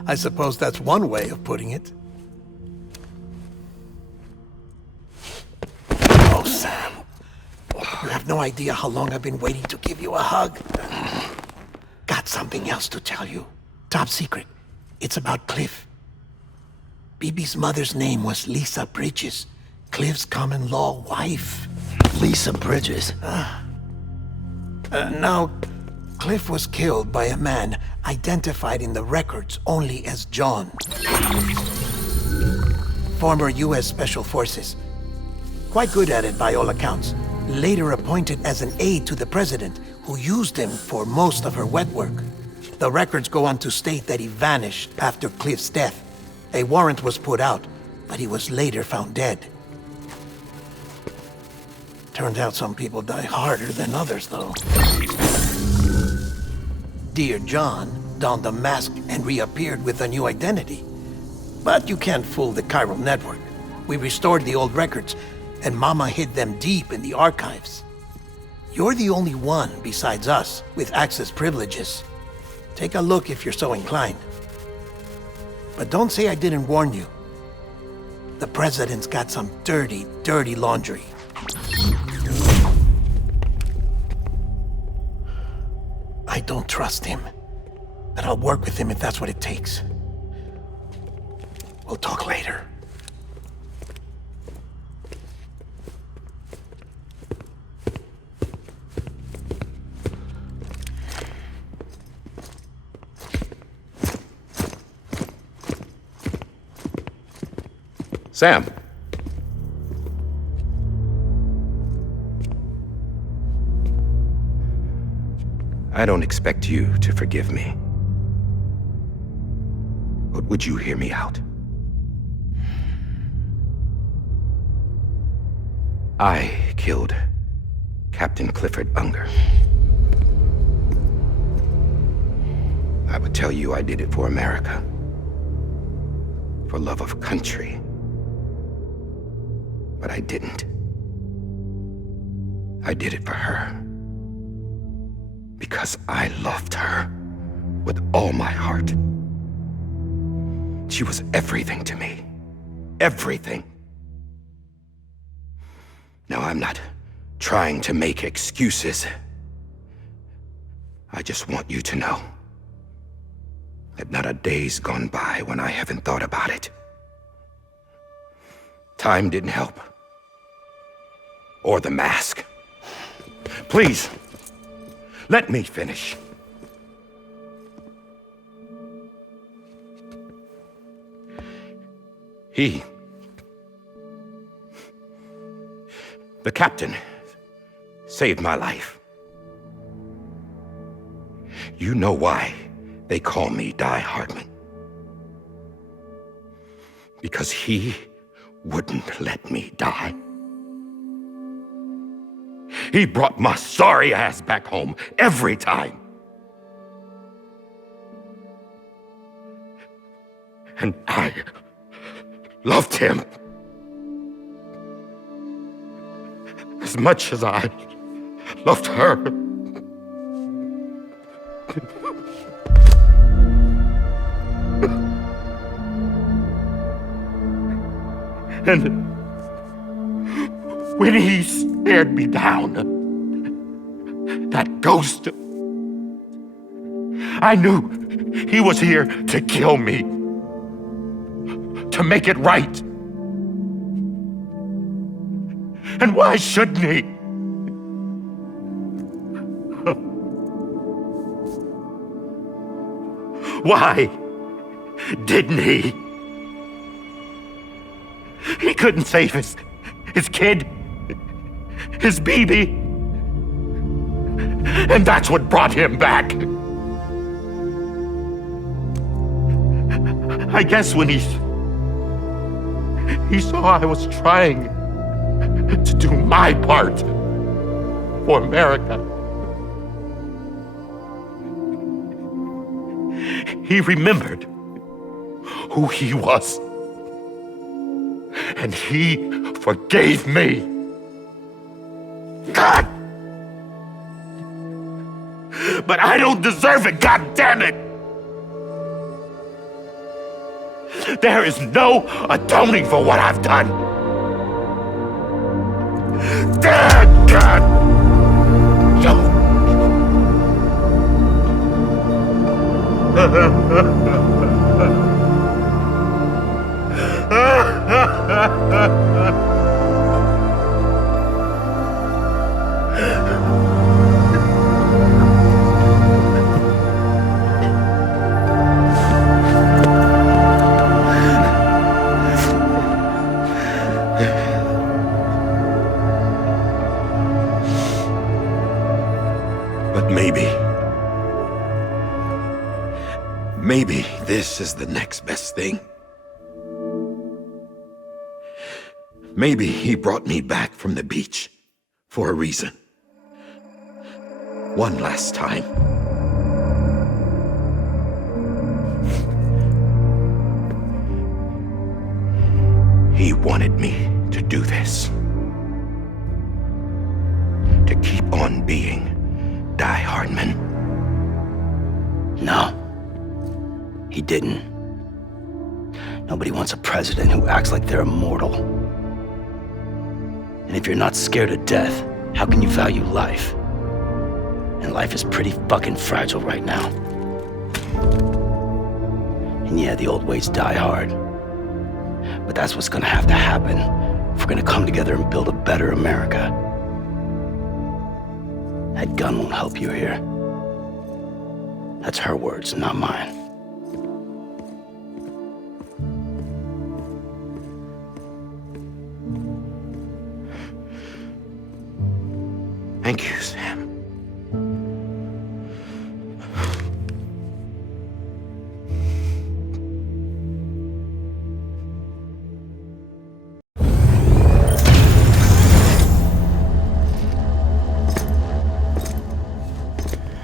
I suppose that's one way of putting it. Oh, Sam. You have no idea how long I've been waiting to give you a hug. Got something else to tell you. Top secret. It's about Cliff. Bibi's mother's name was Lisa Bridges, Cliff's common-law wife. Lisa Bridges? Now, Cliff was killed by a man identified in the records only as John. Former U.S. Special Forces. Quite good at it by all accounts. Later appointed as an aide to the president, who used him for most of her wet work. The records go on to state that he vanished after Cliff's death. A warrant was put out, but he was later found dead. Turned out some people die harder than others, though. Dear John donned a mask and reappeared with a new identity. But you can't fool the chiral network. We restored the old records, and Mama hid them deep in the archives. You're the only one besides us with access privileges. Take a look if you're so inclined. But don't say I didn't warn you. The president's got some dirty, dirty laundry. I don't trust him, but I'll work with him if that's what it takes. We'll talk later. Sam. I don't expect you to forgive me. But would you hear me out? I killed Captain Clifford Unger. I would tell you I did it for America. For love of country. But I didn't. I did it for her. Because I loved her with all my heart. She was everything to me. Everything. Now, I'm not trying to make excuses. I just want you to know that not a day's gone by when I haven't thought about it. Time didn't help. Or the mask. Please, let me finish. The captain, saved my life. You know why they call me Die Hartman. Because he wouldn't let me die. He brought my sorry ass back home every time. And I loved him as much as I loved her. And When he stared me down, that ghost, I knew he was here to kill me, to make it right. And why shouldn't he? Why didn't he? He couldn't save his kid, his baby. And that's what brought him back. I guess when he saw I was trying to do my part for America, he remembered who he was. And he forgave me. God! But I don't deserve it, God damn it! There is no atoning for what I've done. God! But maybe this is the next best thing. Maybe he brought me back from the beach for a reason. One last time. He wanted me to do this. To keep on being Die Hardman. No. He didn't. Nobody wants a president who acts like they're immortal. And if you're not scared of death, how can you value life? And life is pretty fucking fragile right now. And yeah, the old ways die hard. But that's what's gonna have to happen if we're gonna come together and build a better America. That gun won't help you here. That's her words, not mine. Thank you, Sam.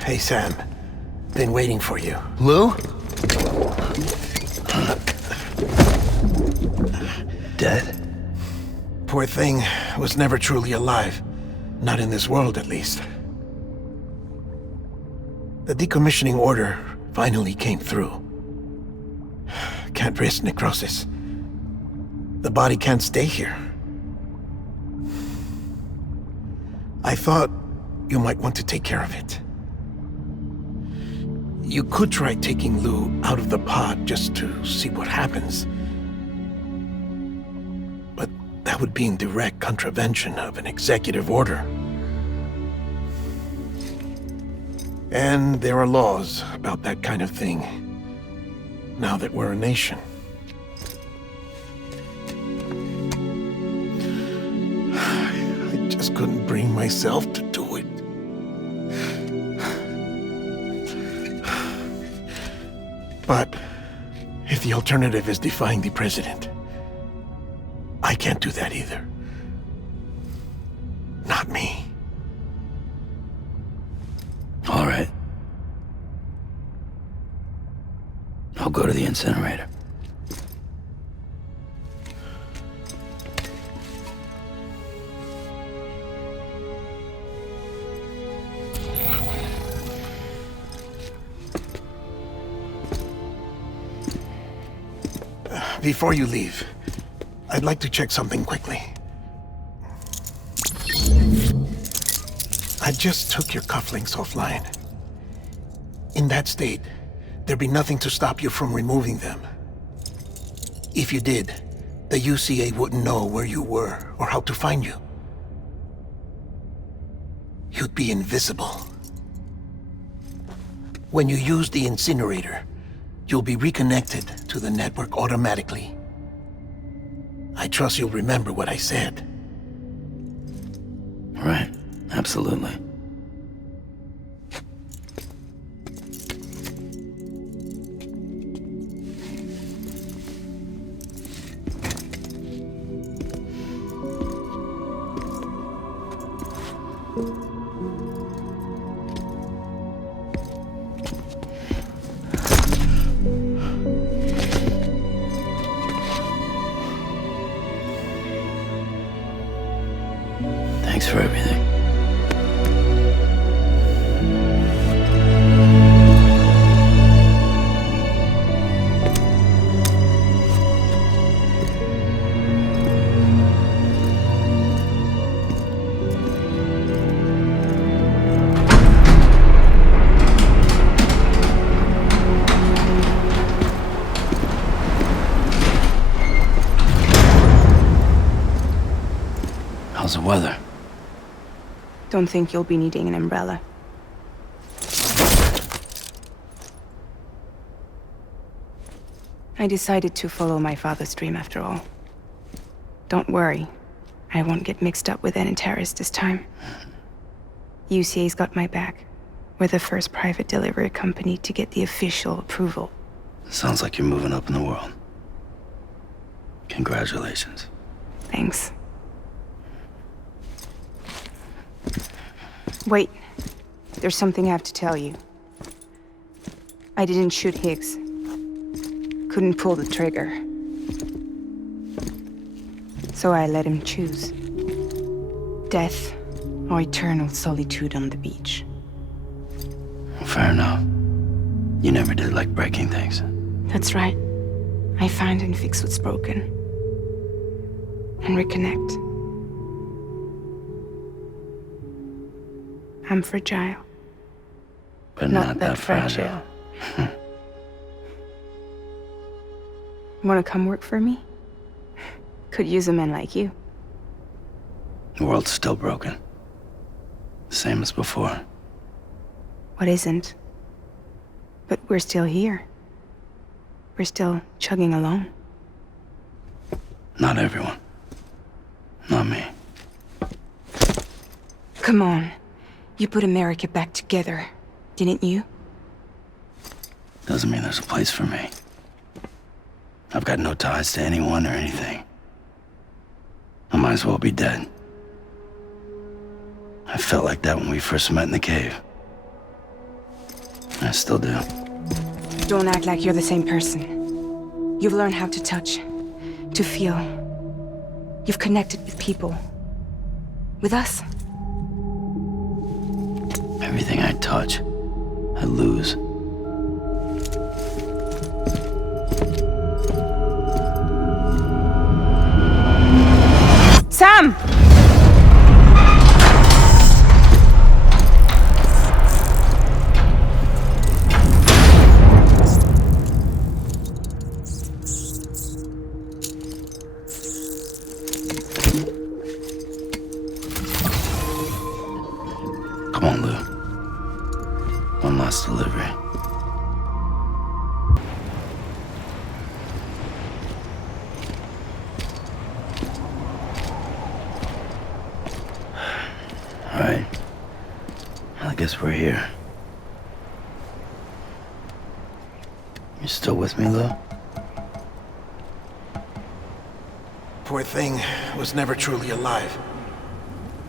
Hey, Sam. Been waiting for you. Lou? Dead? Poor thing was never truly alive. Not in this world, at least. The decommissioning order finally came through. Can't risk necrosis. The body can't stay here. I thought you might want to take care of it. You could try taking Lou out of the pod just to see what happens. But that would be in direct contravention of an executive order. And there are laws about that kind of thing, now that we're a nation. I just couldn't bring myself to do it. But if the alternative is defying the president, I can't do that either. Not me. All right. I'll go to the incinerator. Before you leave, I'd like to check something quickly. I just took your cufflinks offline. In that state, there'd be nothing to stop you from removing them. If you did, the UCA wouldn't know where you were or how to find you. You'd be invisible. When you use the incinerator, you'll be reconnected to the network automatically. I trust you'll remember what I said. Right, absolutely. Thanks for everything. How's the weather? Don't think you'll be needing an umbrella. I decided to follow my father's dream after all. Don't worry, I won't get mixed up with any terrorists this time. UCA's got my back. We're the first private delivery company to get the official approval. Sounds like you're moving up in the world. Congratulations. Thanks. Wait, there's something I have to tell you. I didn't shoot Higgs. Couldn't pull the trigger. So I let him choose. Death or eternal solitude on the beach. Fair enough. You never did like breaking things. That's right. I find and fix what's broken. And reconnect. I'm fragile. But not that fragile. Wanna come work for me? Could use a man like you. The world's still broken. Same as before. What isn't? But we're still here. We're still chugging along. Not everyone. Not me. Come on. You put America back together, didn't you? Doesn't mean there's a place for me. I've got no ties to anyone or anything. I might as well be dead. I felt like that when we first met in the cave. I still do. Don't act like you're the same person. You've learned how to touch, to feel. You've connected with people. With us. Everything I touch, I lose. Sam! Come on, Lou. One last delivery. All right. I guess we're here. You still with me, Lou? Poor thing was never truly alive.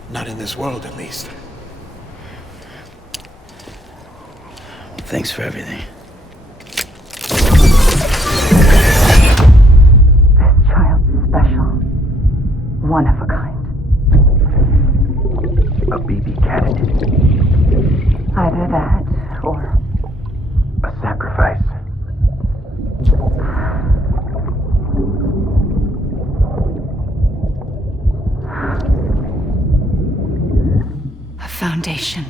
Not in this world, at least. Thanks for everything. This child's special. One of a kind. A BB candidate. Either that, or A sacrifice. A foundation.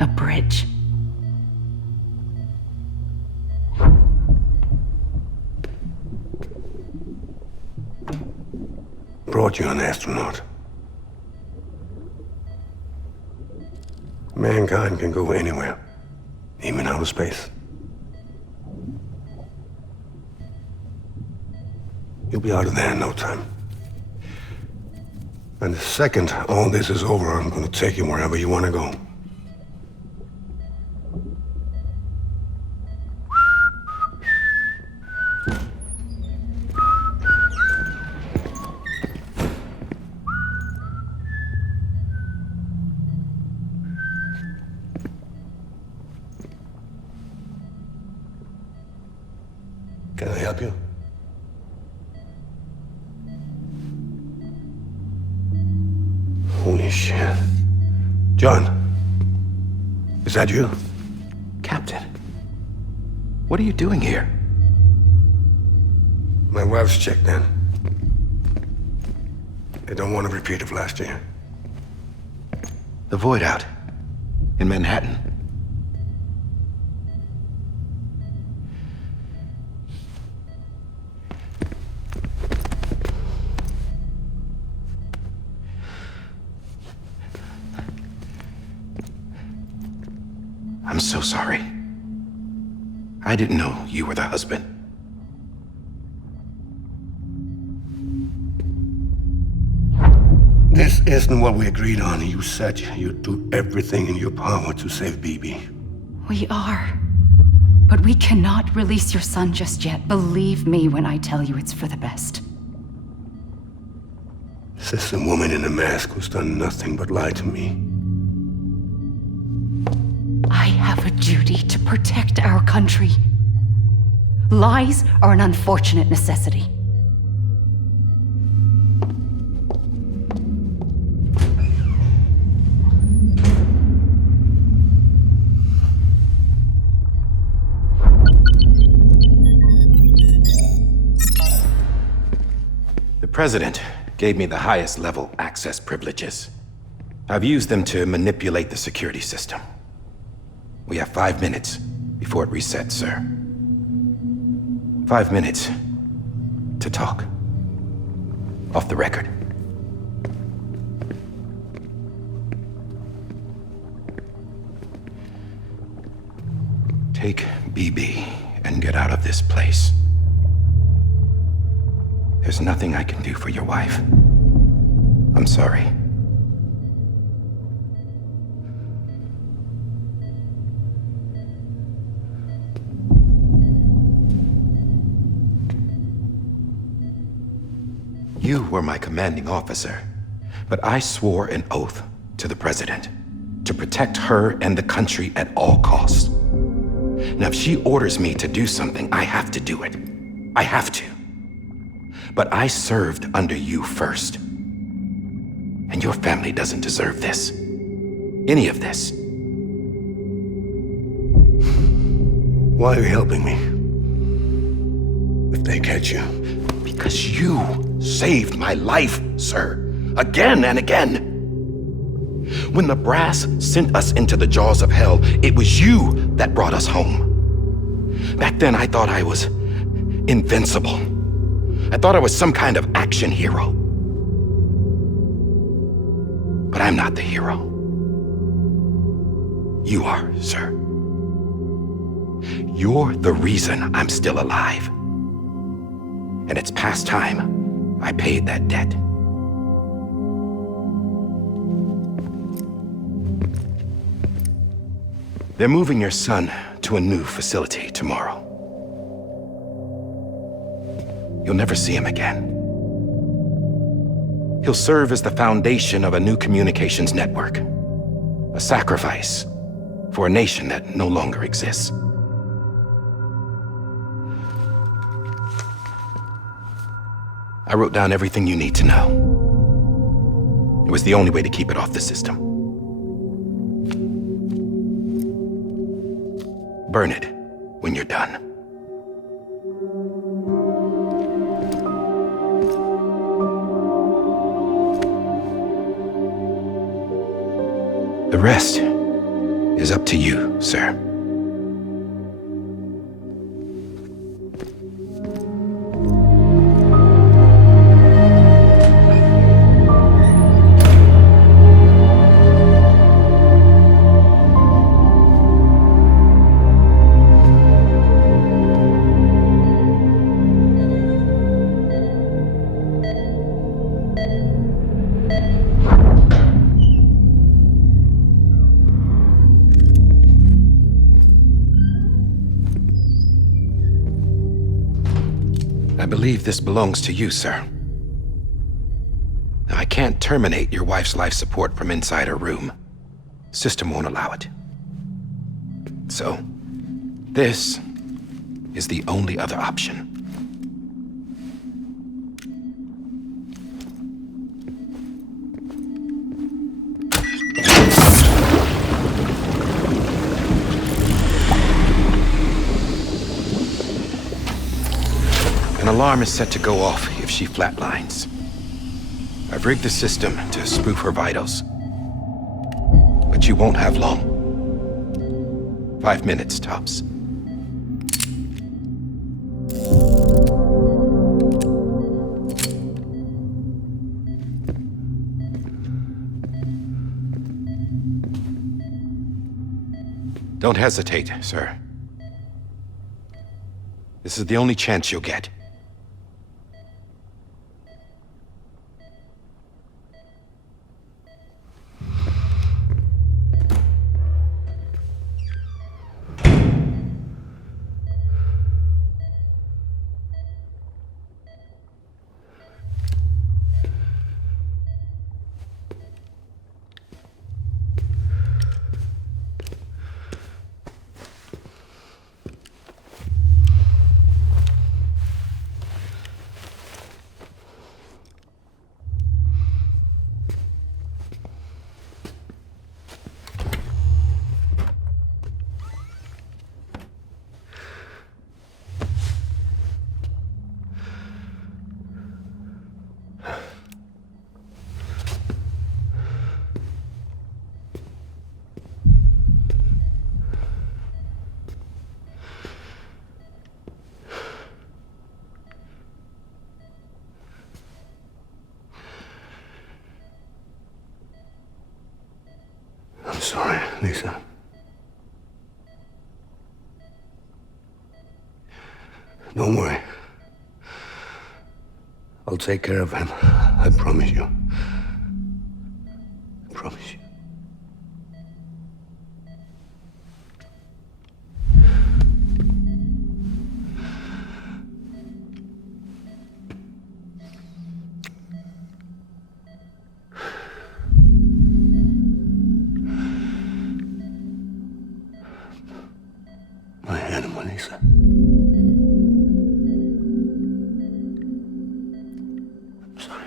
A bridge. Brought you an astronaut. Mankind can go anywhere, even outer space. You'll be out of there in no time. And the second all this is over, I'm gonna take you wherever you wanna go. Can I help you? Holy shit. John, is that you? Captain, what are you doing here? My wife's checked in. They don't want a repeat of last year. The Void Out in Manhattan. I'm so sorry. I didn't know you were the husband. This isn't what we agreed on. You said you'd do everything in your power to save BB. We are. But we cannot release your son just yet. Believe me when I tell you it's for the best. This is a woman in a mask who's done nothing but lie to me. I have a duty to protect our country. Lies are an unfortunate necessity. The President gave me the highest level access privileges. I've used them to manipulate the security system. We have 5 minutes before it resets, sir. 5 minutes to talk. Off the record. Take BB and get out of this place. There's nothing I can do for your wife. I'm sorry. You were my commanding officer, but I swore an oath to the President to protect her and the country at all costs. Now, if she orders me to do something, I have to do it. I have to. But I served under you first. And your family doesn't deserve this. Any of this. Why are you helping me? If they catch you. Because you saved my life, sir. Again and again. When the brass sent us into the jaws of hell, it was you that brought us home. Back then, I thought I was invincible. I thought I was some kind of action hero. But I'm not the hero. You are, sir. You're the reason I'm still alive. And it's past time I paid that debt. They're moving your son to a new facility tomorrow. You'll never see him again. He'll serve as the foundation of a new communications network. A sacrifice for a nation that no longer exists. I wrote down everything you need to know. It was the only way to keep it off the system. Burn it when you're done. rest is up to you, sir. I believe this belongs to you, sir. Now, I can't terminate your wife's life support from inside her room. System won't allow it. So, this is the only other option. An alarm is set to go off if she flatlines. I've rigged the system to spoof her vitals. But you won't have long. 5 minutes, tops. Don't hesitate, sir. This is the only chance you'll get. I'm sorry, Lisa. Don't worry. I'll take care of him. I promise you. I promise you. My animal, Lisa. I'm sorry.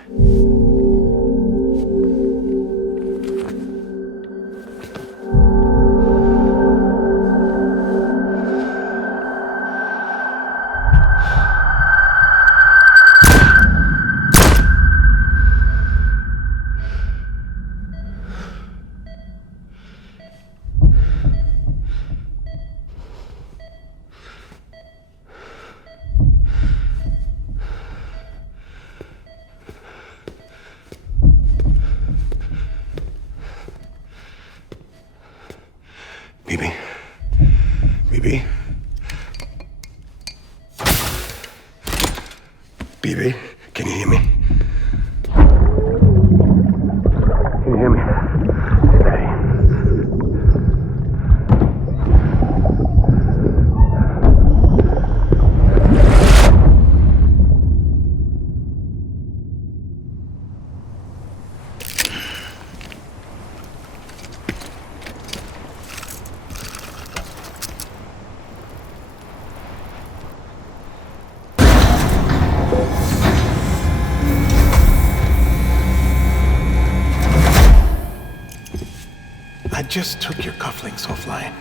Bibi? Bibi? Bibi, can you hear me? Can you hear me? Steady. I just took your cufflinks offline.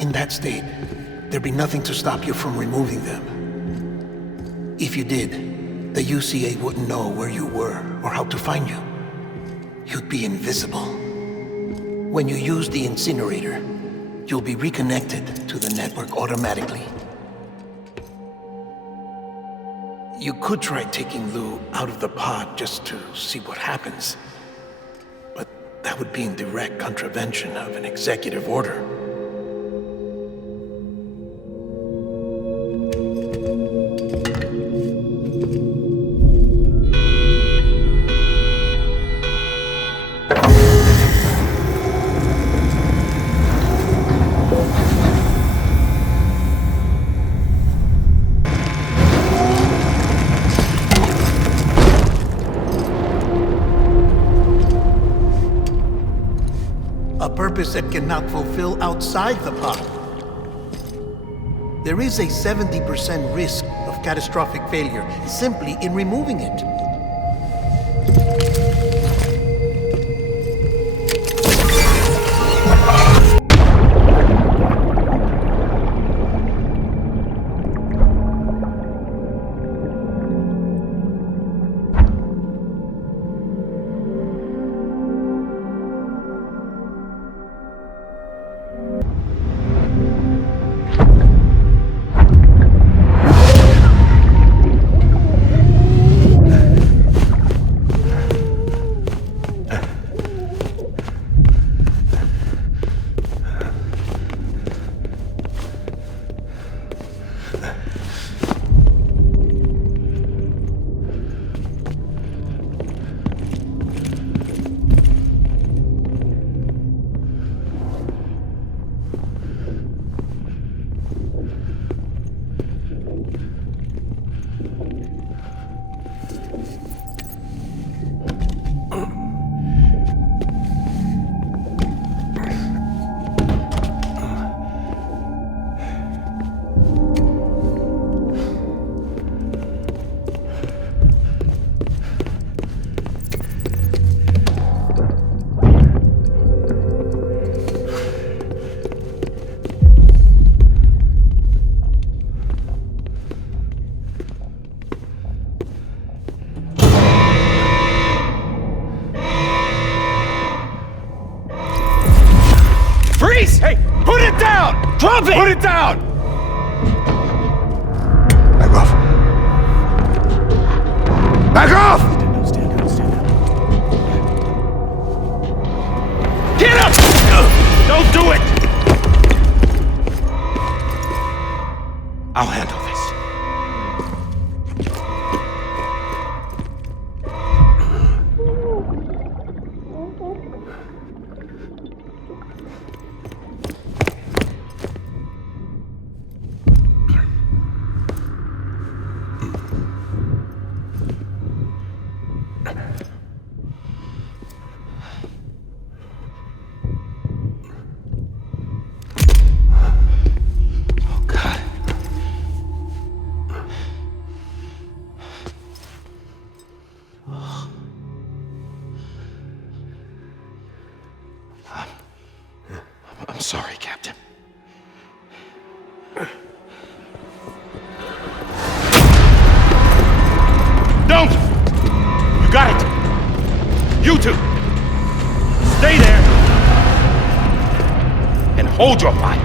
In that state, there'd be nothing to stop you from removing them. If you did, the UCA wouldn't know where you were or how to find you. You'd be invisible. When you use the incinerator, you'll be reconnected to the network automatically. You could try taking Lou out of the pod just to see what happens. But that would be in direct contravention of an executive order. A purpose that cannot fulfill outside the pod. There is a 70% risk of catastrophic failure simply in removing it. Hey, put it down! Drop it! Put it down! Back off. Back off! Stand down. Get up! Don't do it! I'll handle this. I'm sorry, Captain. Don't! You got it! You two! Stay there! And hold your fire!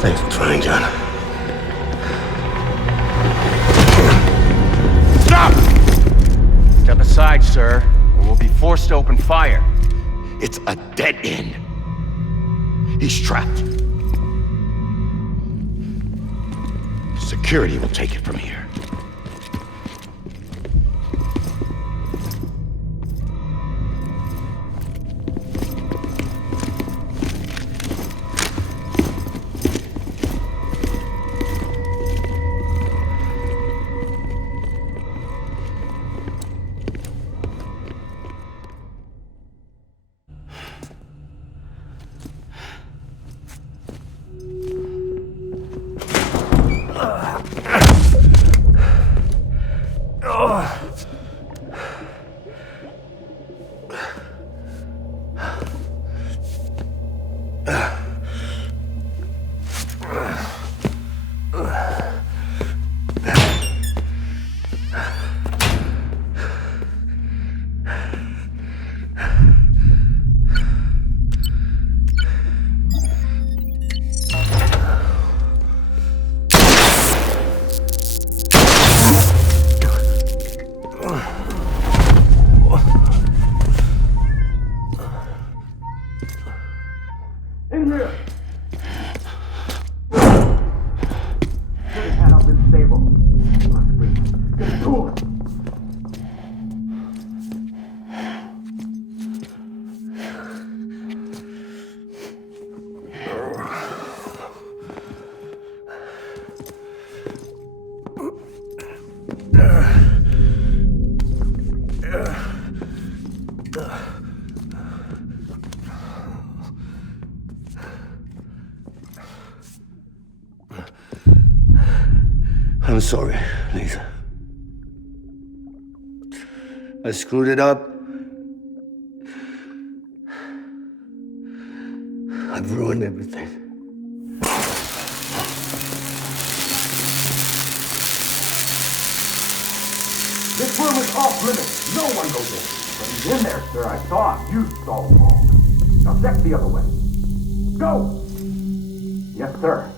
Thanks for trying, John. Stop! Step aside, sir, or we'll be forced to open fire. It's a dead end. He's trapped. Security will take it from here. I'm sorry, Lisa. I screwed it up. I've ruined everything. This room is off limits. No one goes in. But he's in there, sir. I saw him. You saw him all. Now check the other way. Go! Yes, sir.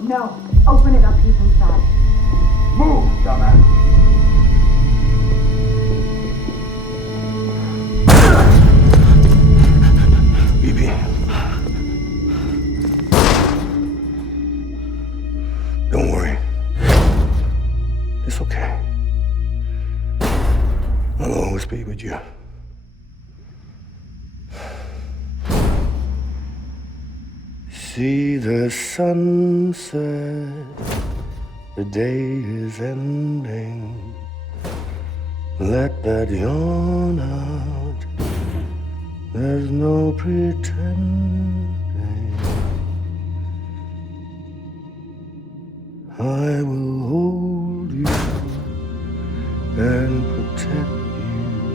No. Open it up. He's inside. Move, dumbass. Bibi. Don't worry. It's okay. I'll always be with you. See the sunset. The day is ending. Let that yawn out. There's no pretending. I will hold you and protect you.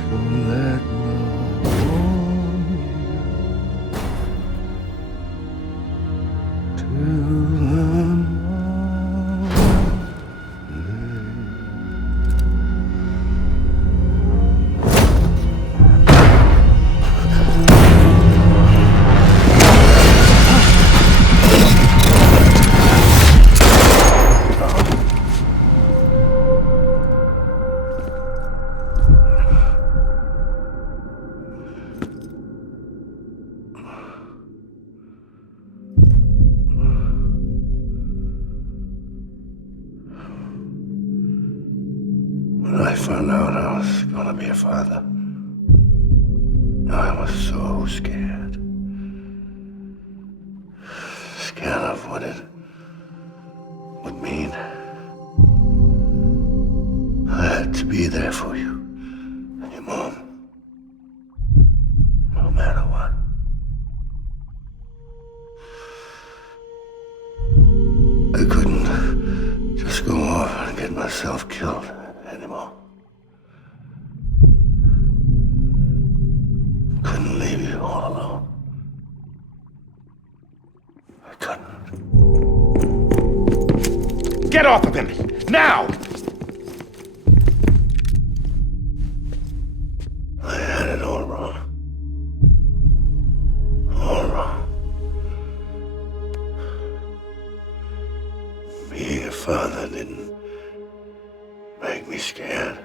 So let love warm you till the When I found out I was gonna be a father, I was so scared. Scared of what it would mean. I had to be there for you and your mom, no matter what. I couldn't just go off and get myself killed anymore. Couldn't leave you all alone. I couldn't. Get off of him! Now! I had it all wrong. All wrong. Being a father didn't make me scared.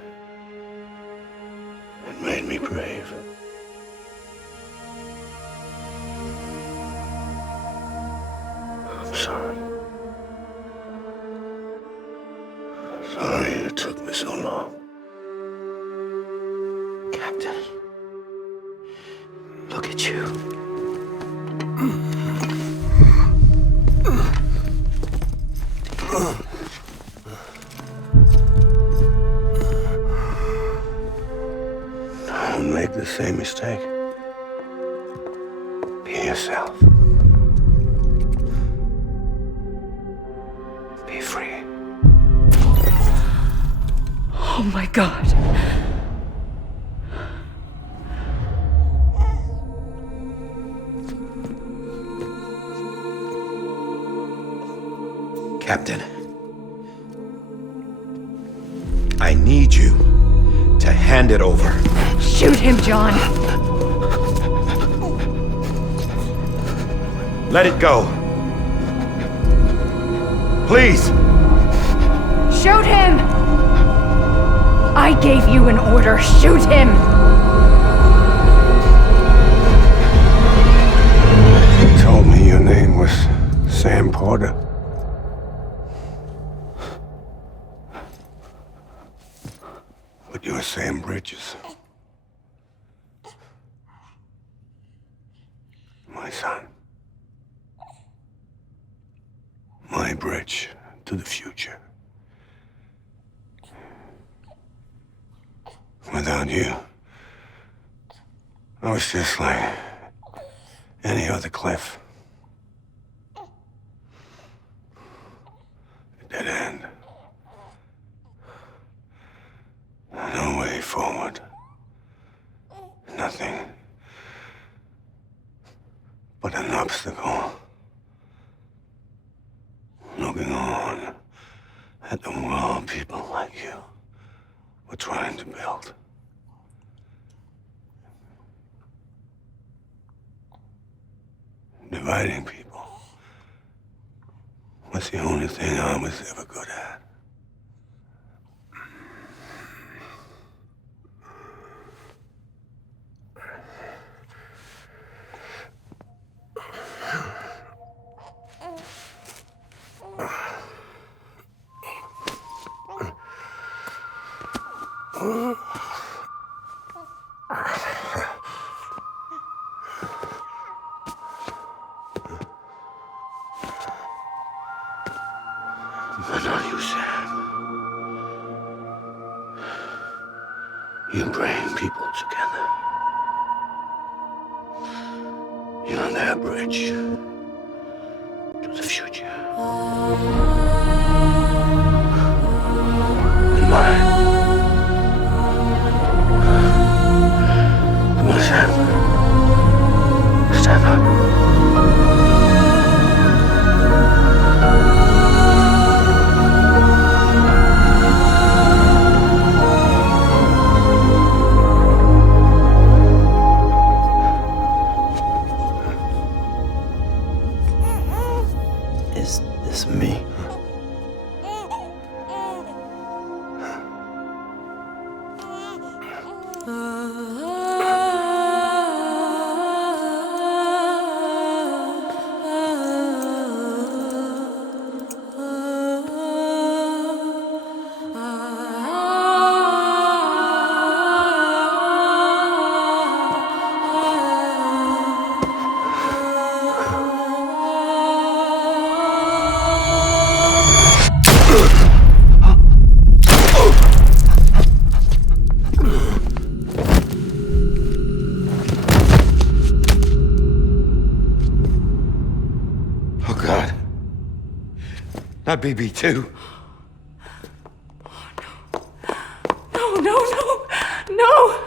It made me brave. I'm sorry. Sorry it took me so long. Captain, look at you. Don't make the same mistake. Be yourself. Be free. Oh my God. Captain, I need you to hand it over. Shoot him, John. Let it go. Please. Shoot him! I gave you an order. Shoot him! You told me your name was Sam Porter. But you're Sam Bridges. My son. My bridge to the future. Without you, I was just like any other cliff. A dead end. No way forward. Nothing but an obstacle. Looking on at the world people like you were trying to build. Dividing people was the only thing I was ever good at. But not you, Sam. You bring people together. You're on their bridge to the future. And mine. Come on, Sam. Stand up. Is this me? Oh, God. Not BB2. No, no, no, no!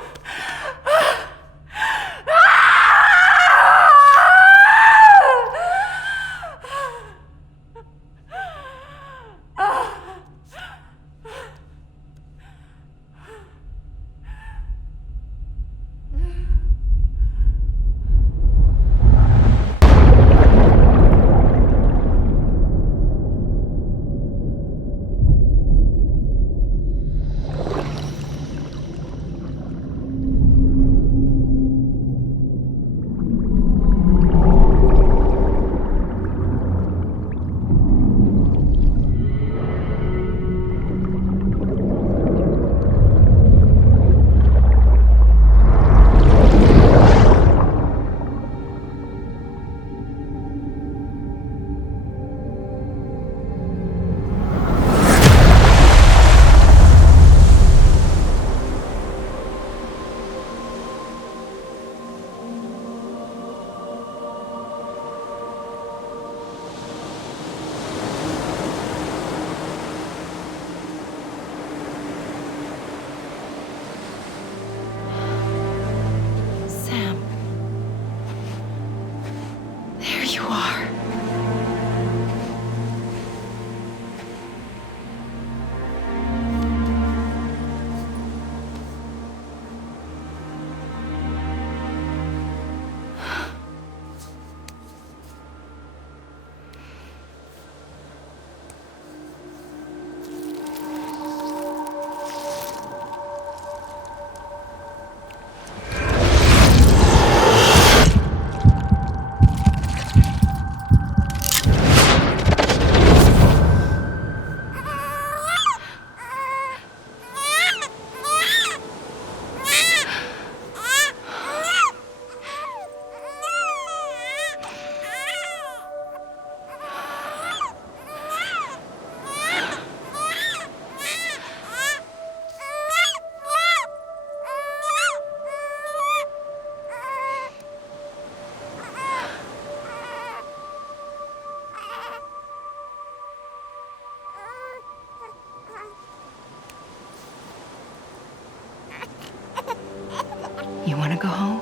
home?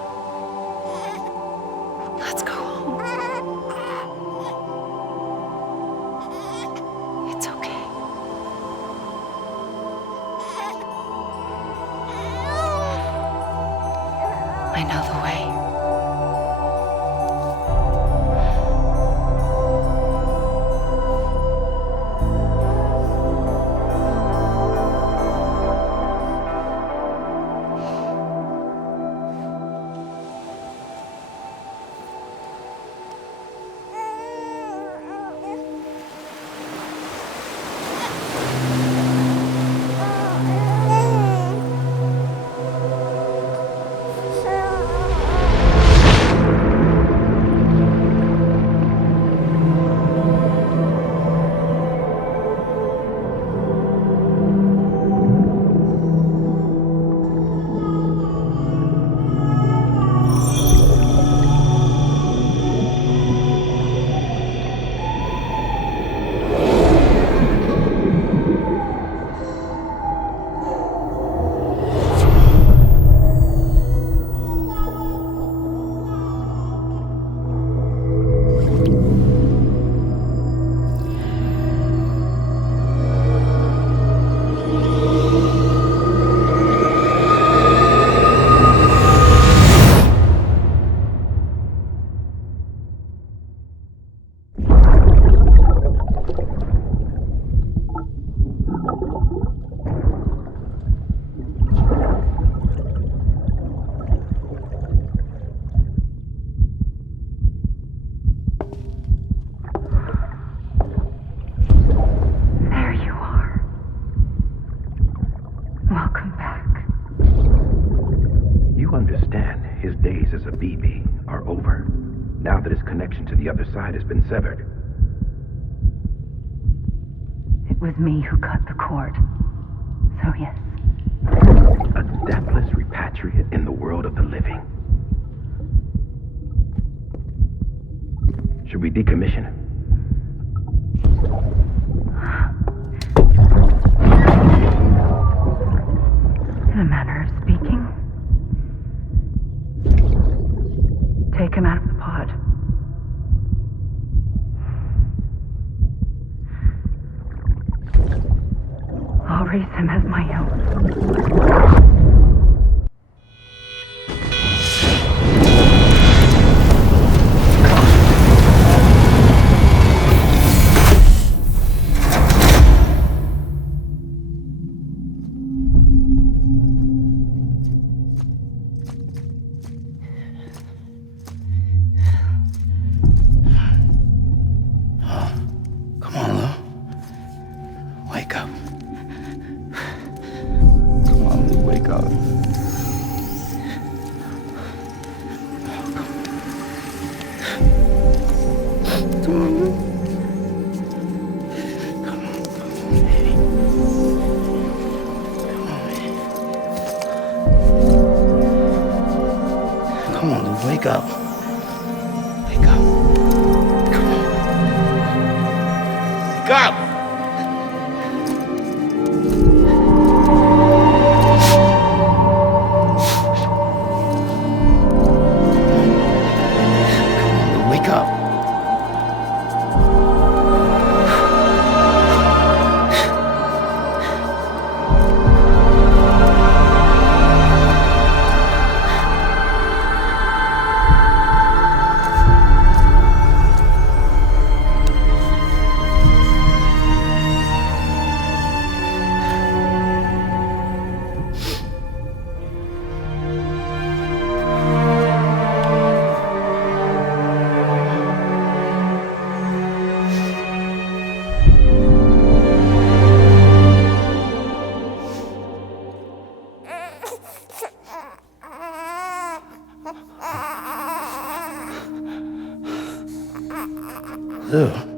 Let's go home. It's okay. I know the way. connection to the other side has been severed. It was me who cut the cord. So yes. A deathless repatriate in the world of the living. Should we decommission him? In a manner of speaking. Take him out of the pod. I'll raise him as my own. Wake up. Wake up. Come on. Wake up! Come on, wake up. Ew.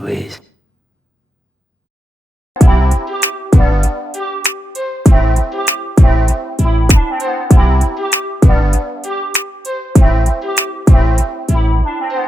Louise.